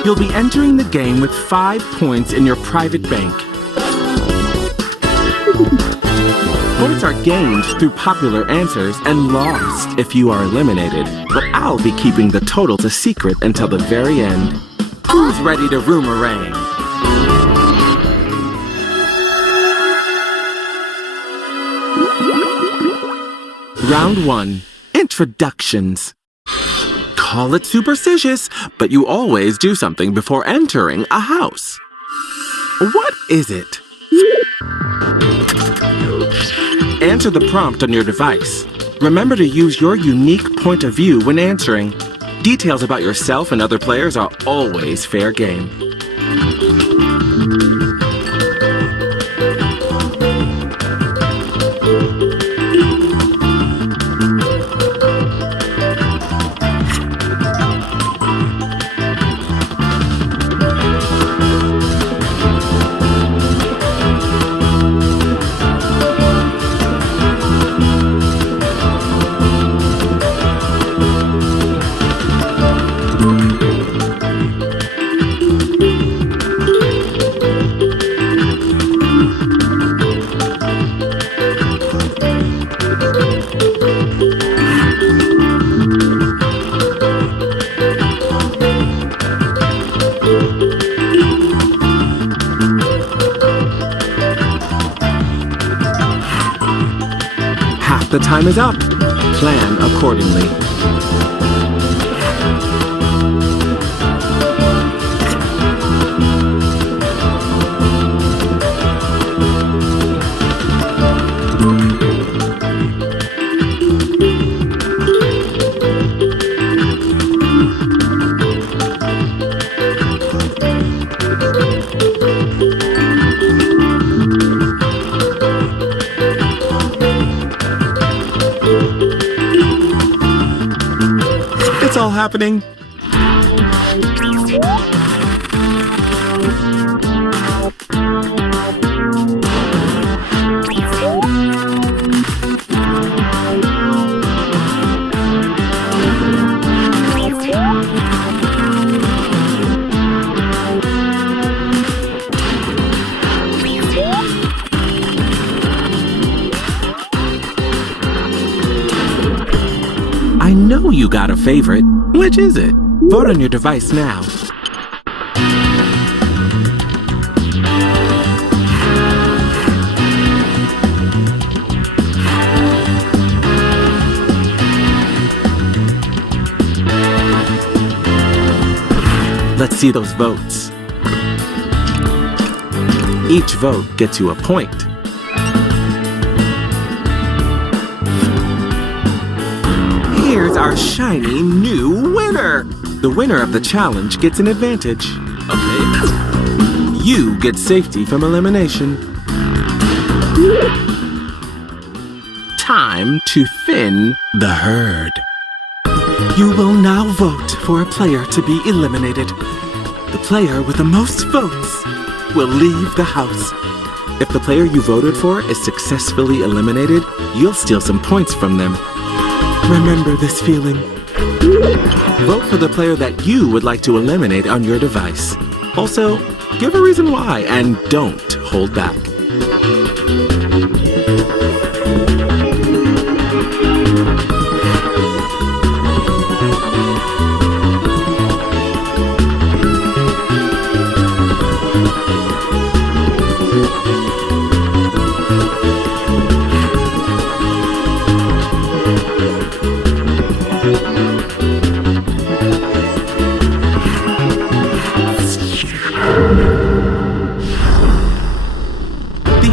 You'll be entering the game with 5 points in your private bank. Points are gained through popular answers and lost if you are eliminated, but I'll be keeping the totals a secret until the very end. Who's ready to Roomerang? Round 1. Introductions. Call it superstitious, but you always do something before entering a house. What is it? Answer the prompt on your device. Remember to use your unique point of view when answering. Details about yourself and other players are always fair game. The time is up. Plan accordingly. It's all happening. I know you got a favorite. Which is it? Vote on your device now. Let's see those votes. Each vote gets you a point. Here's our shiny new winner! The winner of the challenge gets an advantage. Okay. You get safety from elimination. Time to thin the herd. You will now vote for a player to be eliminated. The player with the most votes will leave the house. If the player you voted for is successfully eliminated, you'll steal some points from them. Remember this feeling. Vote for the player that you would like to eliminate on your device. Also, give a reason why and don't hold back.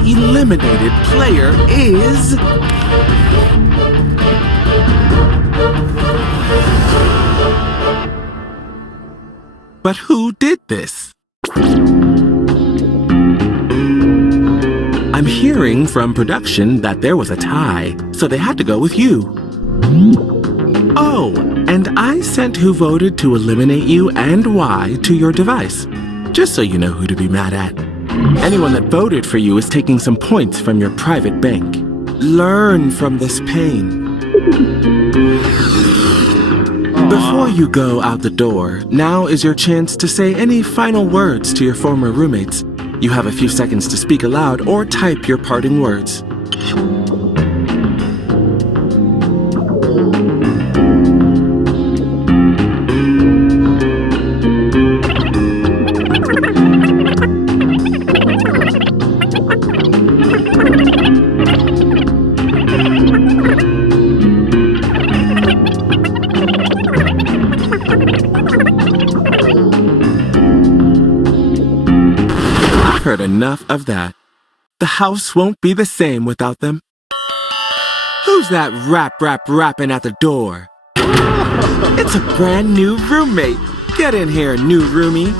Eliminated player is... But who did this? I'm hearing from production that there was a tie, so they had to go with you. Oh, and I sent who voted to eliminate you and why to your device, just so you know who to be mad at. Anyone that voted for you is taking some points from your private bank. Learn from this pain. Before you go out the door, now is your chance to say any final words to your former roommates. You have a few seconds to speak aloud or type your parting words. Heard enough of that. The house won't be the same without them. Who's that rapping at the door? It's a brand new roommate. Get in here, new roomie.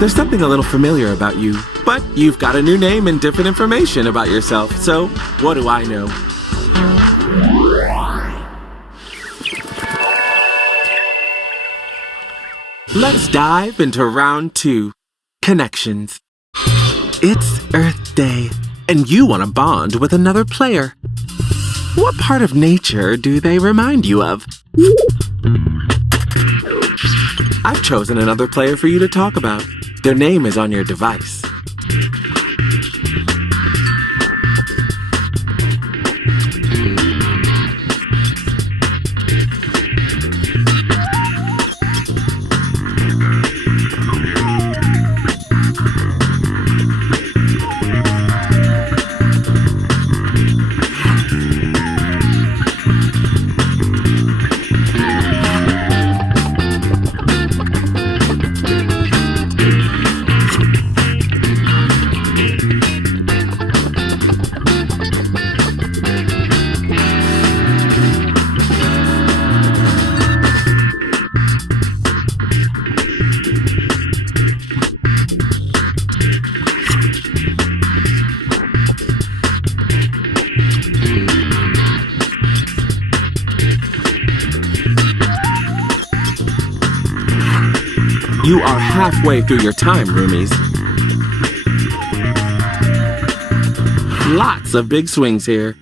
There's something a little familiar about you, but you've got a new name and different information about yourself, so what do I know? Let's dive into round 2. Connections. It's Earth Day, and you want to bond with another player. What part of nature do they remind you of? I've chosen another player for you to talk about. Their name is on your device. You are halfway through your time, roomies. Lots of big swings here.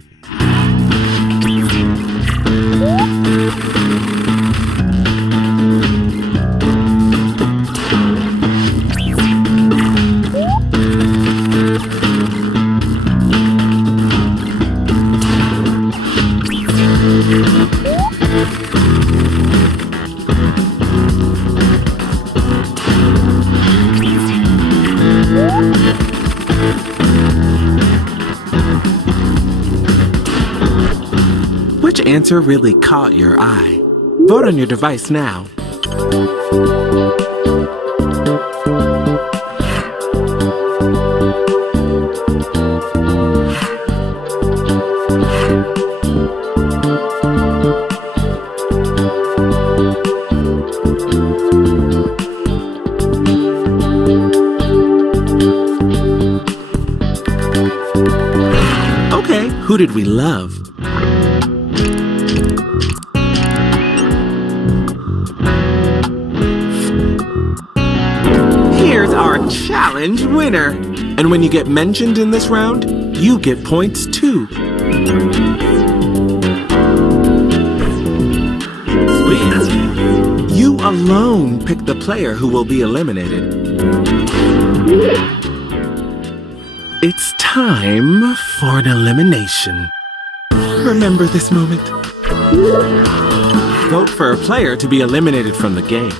Which answer really caught your eye? Vote on your device now. Okay, who did we love? Here's our challenge winner. And when you get mentioned in this round, you get points too. Sweet. You alone pick the player who will be eliminated. It's time for an elimination. Remember this moment. Vote for a player to be eliminated from the game.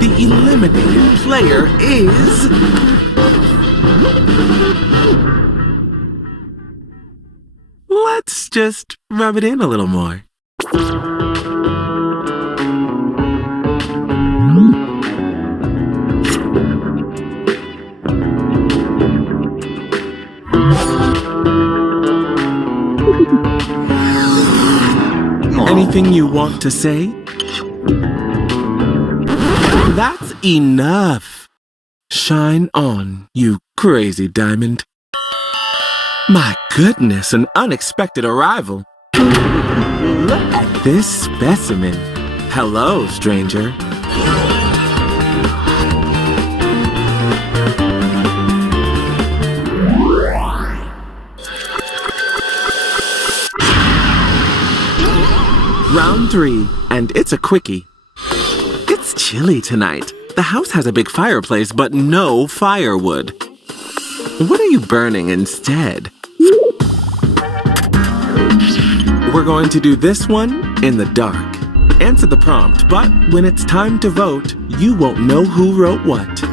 The eliminated player is... Let's just rub it in a little more. Anything you want to say? That's enough. Shine on, you crazy diamond. My goodness, an unexpected arrival. Look at this specimen. Hello, stranger. Round 3, and it's a quickie. It's chilly tonight. The house has a big fireplace, but no firewood. What are you burning instead? We're going to do this one in the dark. Answer the prompt, but when it's time to vote, you won't know who wrote what.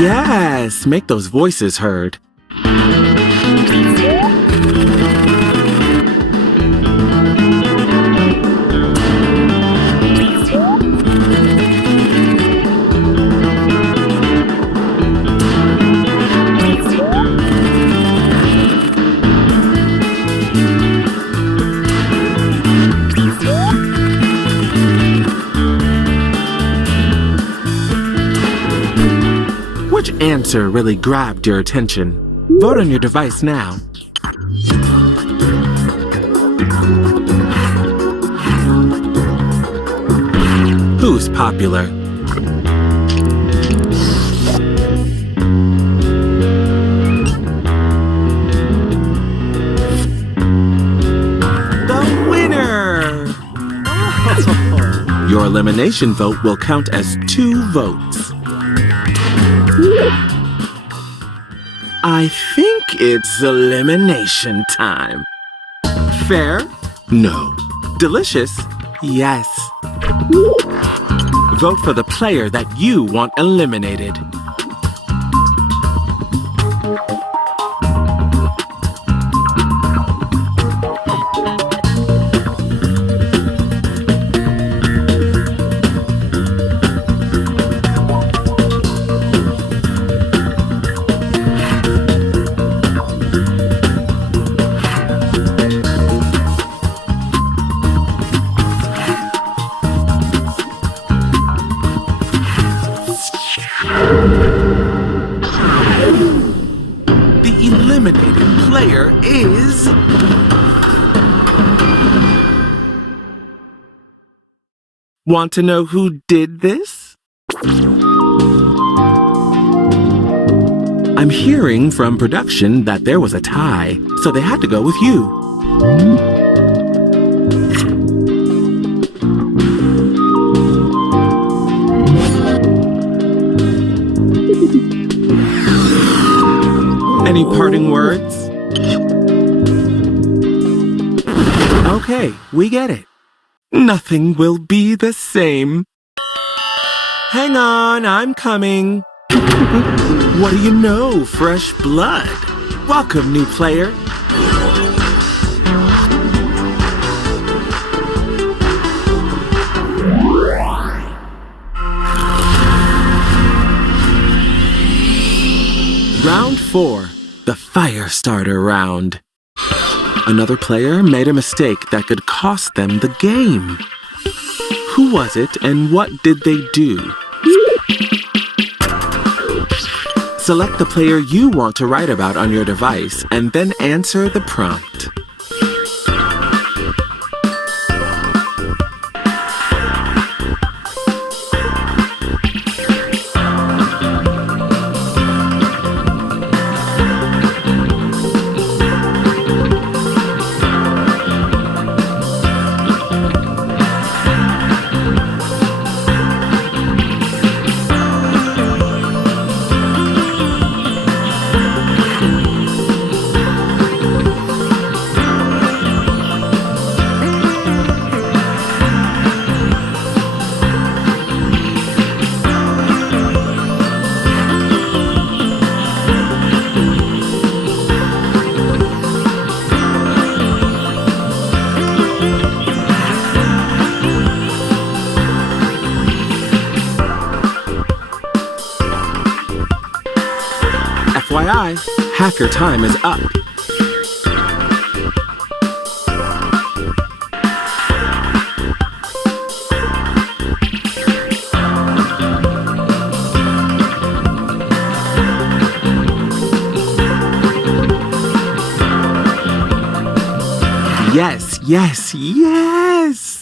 Yes, make those voices heard. Which answer really grabbed your attention? Vote on your device now. Who's popular? The winner! elimination vote will count as 2 votes. I think it's elimination time. Fair? No. Delicious? Yes. Vote for the player that you want eliminated. Is... Want to know who did this? I'm hearing from production that there was a tie, so they had to go with you. Any parting words? Okay, we get it. Nothing will be the same. Hang on, I'm coming. What do you know, fresh blood? Welcome, new player. Round 4, the fire starter round. Another player made a mistake that could cost them the game. Who was it and what did they do? Select the player you want to write about on your device and then answer the prompt. FYI, half your time is up. Yes, yes, yes!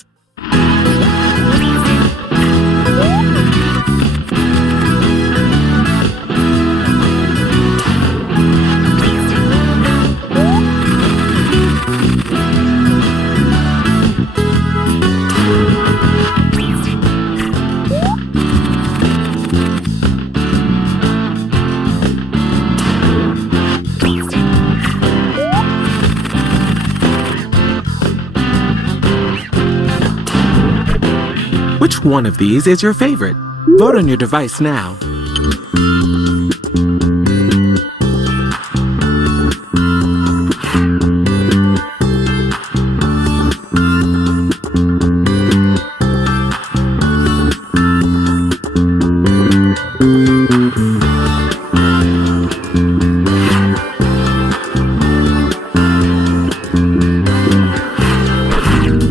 Which one of these is your favorite? Vote on your device now.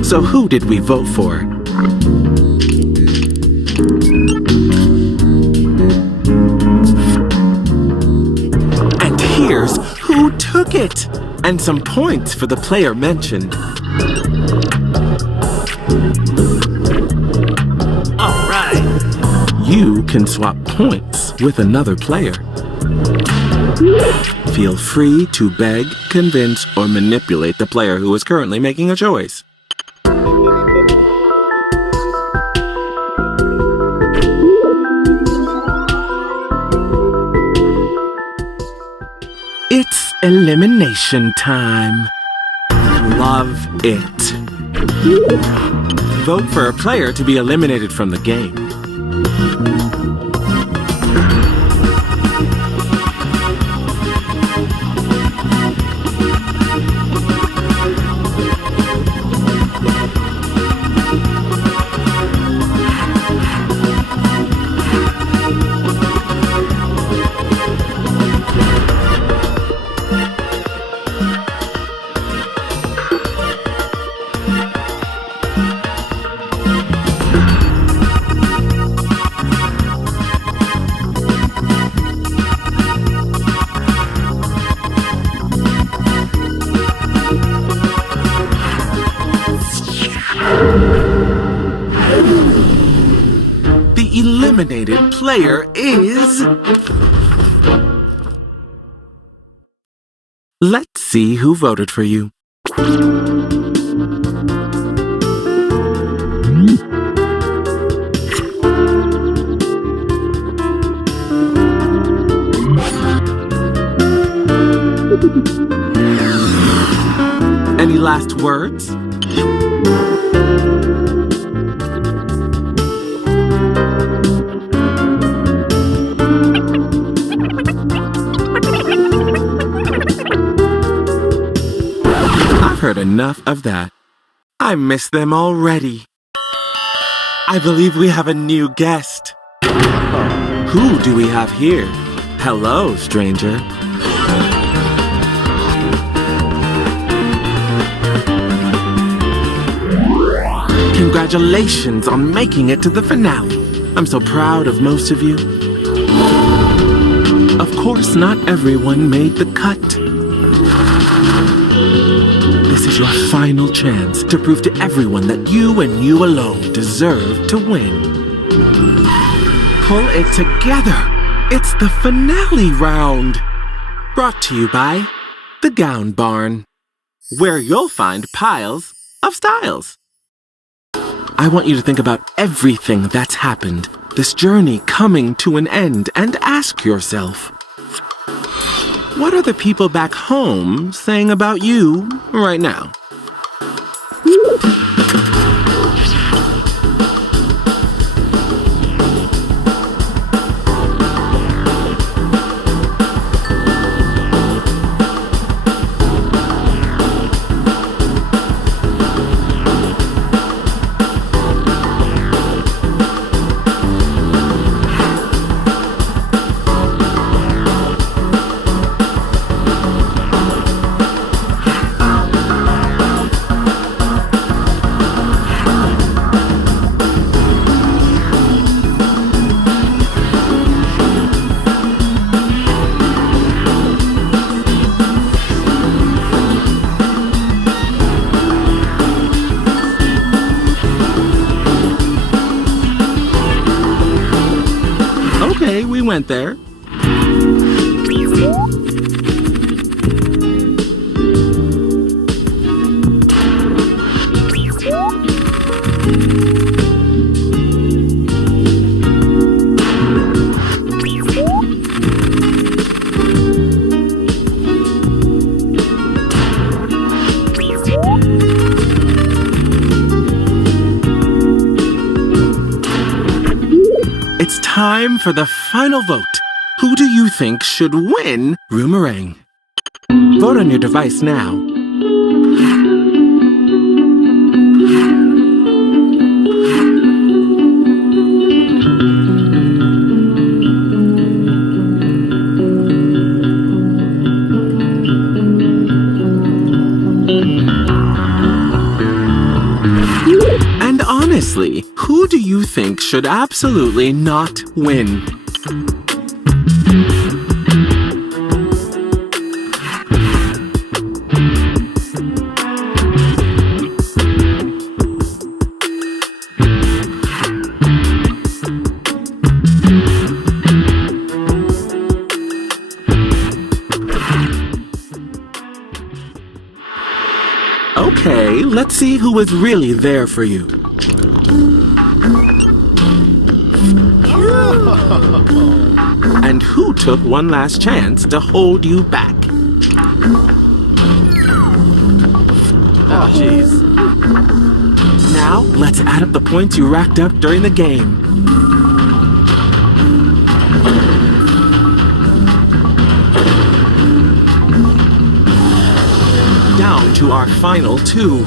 So who did we vote for? And here's who took it! And some points for the player mentioned. All right. You can swap points with another player. Feel free to beg, convince, or manipulate the player who is currently making a choice. elimination time. Love it. Vote for a player to be eliminated from the game. The eliminated player is... Let's see who voted for you. Any last words? I've heard enough of that. I miss them already. I believe we have a new guest. Who do we have here? Hello, stranger. Congratulations on making it to the finale. I'm so proud of most of you. Of course, not everyone made the cut. This is your final chance to prove to everyone that you and you alone deserve to win. Pull it together. It's the finale round. Brought to you by The Gown Barn, where you'll find piles of styles. I want you to think about everything that's happened, this journey coming to an end, and ask yourself, what are the people back home saying about you right now? We went there. It's time for the final vote. Who do you think should win Roomerang? Vote on your device now. And honestly, who do you think should absolutely not win? Okay, let's see who was really there for you. And who took one last chance to hold you back? Jeez. Now, let's add up the points you racked up during the game. Down to our final 2.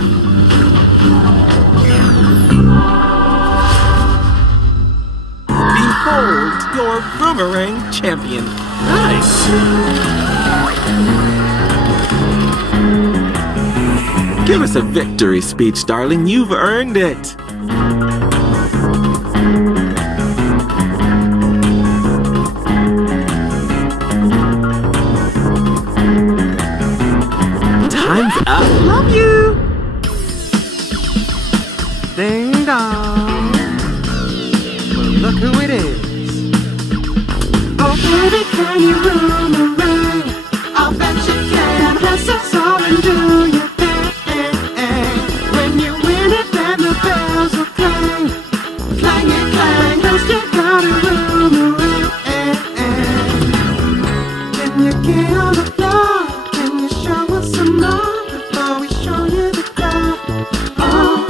Behold your Roomerang champion. Nice. Give us a victory speech, darling. You've earned it. Time's up. Love you. Ding dong. Well, look who it is. Oh, baby, can you Roomerang? I'll bet you can. Press us all and do your thing. When you win it, then the bells will clang. Clang and clang, 'cause you got a Roomerang. Can you get on the floor? Can you show us some more before we show you the door? Oh,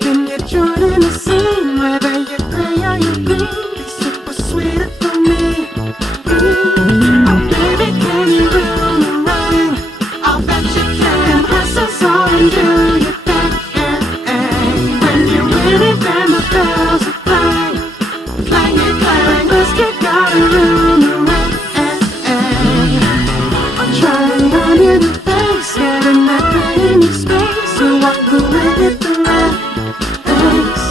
can you join in the scene? Whether you pray or you lean, be super sweet for me. Oh, baby, can you Roomerang? I'll bet you can. Press us all and do your thing. When you win it, then the bells will clang. Clang and clang, 'cause you got a Roomerang. I'm trying on in the face, getting that rainy space. So what will we hit the red face?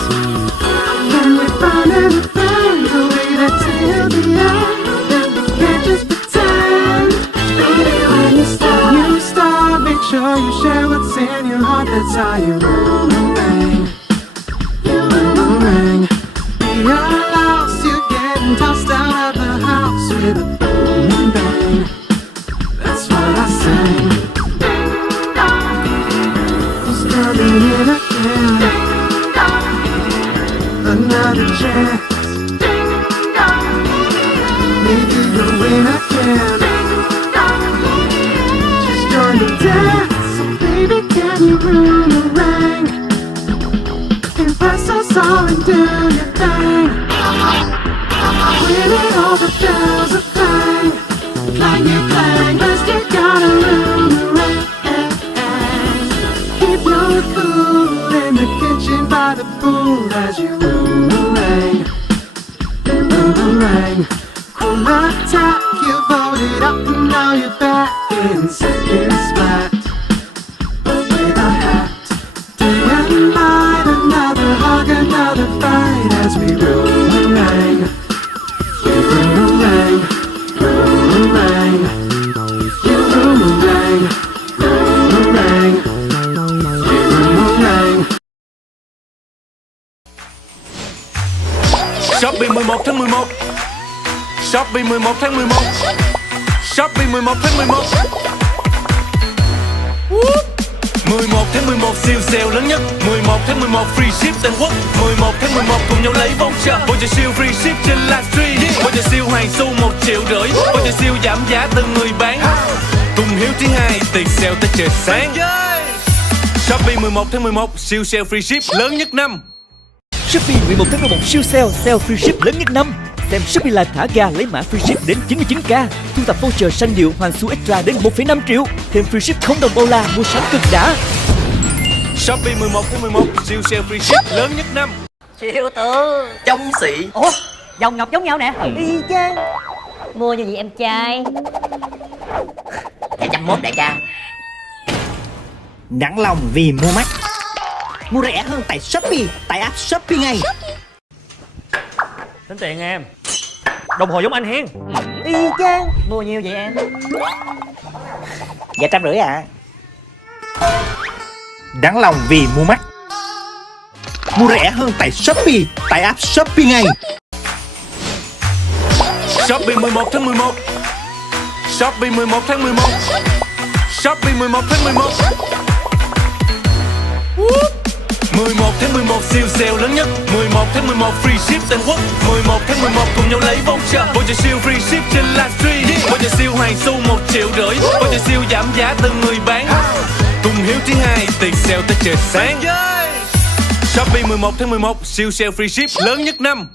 Can we find everything to wait until the end? Then we can't just pretend. Baby, when you start, make sure you share what's in your heart. That's how you Roomerang. You Roomerang. You're lost, you're getting tossed out of the house with a boom and bang. That's what I say. Who's coming in again? Another chance. Maybe you'll win again. Just join the dance. So baby, can you Roomerang? And press us all and do your thing. Win it, all the bells will clang. Clang and clang, 'cause you got a Roomerang. Keep your cool in the kitchen by the pool as you Roomerang. Roomerang. Cool attack, you voted up and now you're back in second spot. With a hat, day and night, another hug, another fight as we Roomerang. We Roomerang. Roomerang. You Roomerang. Roomerang. You Roomerang. Shopping 11 tháng 11. Shopping 11 tháng 11. Shopping 11 tháng 11. 11 tháng 11 siêu sale lớn nhất. 11 tháng 11 free ship toàn quốc. 11 tháng 11 cùng nhau lấy voucher. Voucher siêu free ship trên livestream. Voucher siêu hoàn xu 1,5 triệu. Voucher siêu giảm giá từng người bán. Cùng hiếu thứ hai tiền sale tới trời sáng. Shopping 11 tháng 11 siêu sale free ship lớn nhất năm. Shopee 11 tháng 11 siêu sale free ship lớn nhất năm. Xem Shopee Live thả ga lấy mã free ship đến 99k. Thu thập voucher xanh điệu hoàn xu extra đến 1,5 triệu. Thêm free ship không đồng đô la mua sắm cực đã. Shopping 11 tháng 11 siêu sale free ship lớn nhất năm. Siêu tử Trong xị. Ủa, dòng ngọc giống nhau nè. Y chang. Mua như vậy em trai. 101 đại ca. Nặng lòng vì mua mắc. Mua rẻ hơn tại Shopee, tại app Shopee ngay. Tính tiền em. Đồng hồ giống anh hen. Y chang. Mua nhiêu vậy em? Dạ 150 à. Đáng lòng vì mua mắc. Mua rẻ hơn tại Shopee, tại app Shopee ngay. Shopping 11 tháng 11. Shopping 11 tháng 11. Shopping 11 tháng 11. 11 tháng 11 siêu sale lớn nhất. 11 tháng 11 free ship toàn quốc. 11 tháng 11 cùng nhau lấy voucher. Voucher siêu free ship trên livestream. Voucher siêu hoàn xu 1,5 triệu. Voucher siêu giảm giá từng người bán. Cùng hiếu thứ hai tiền sale tới trời sáng. Shopee 11 tháng 11 siêu sale free ship lớn nhất năm.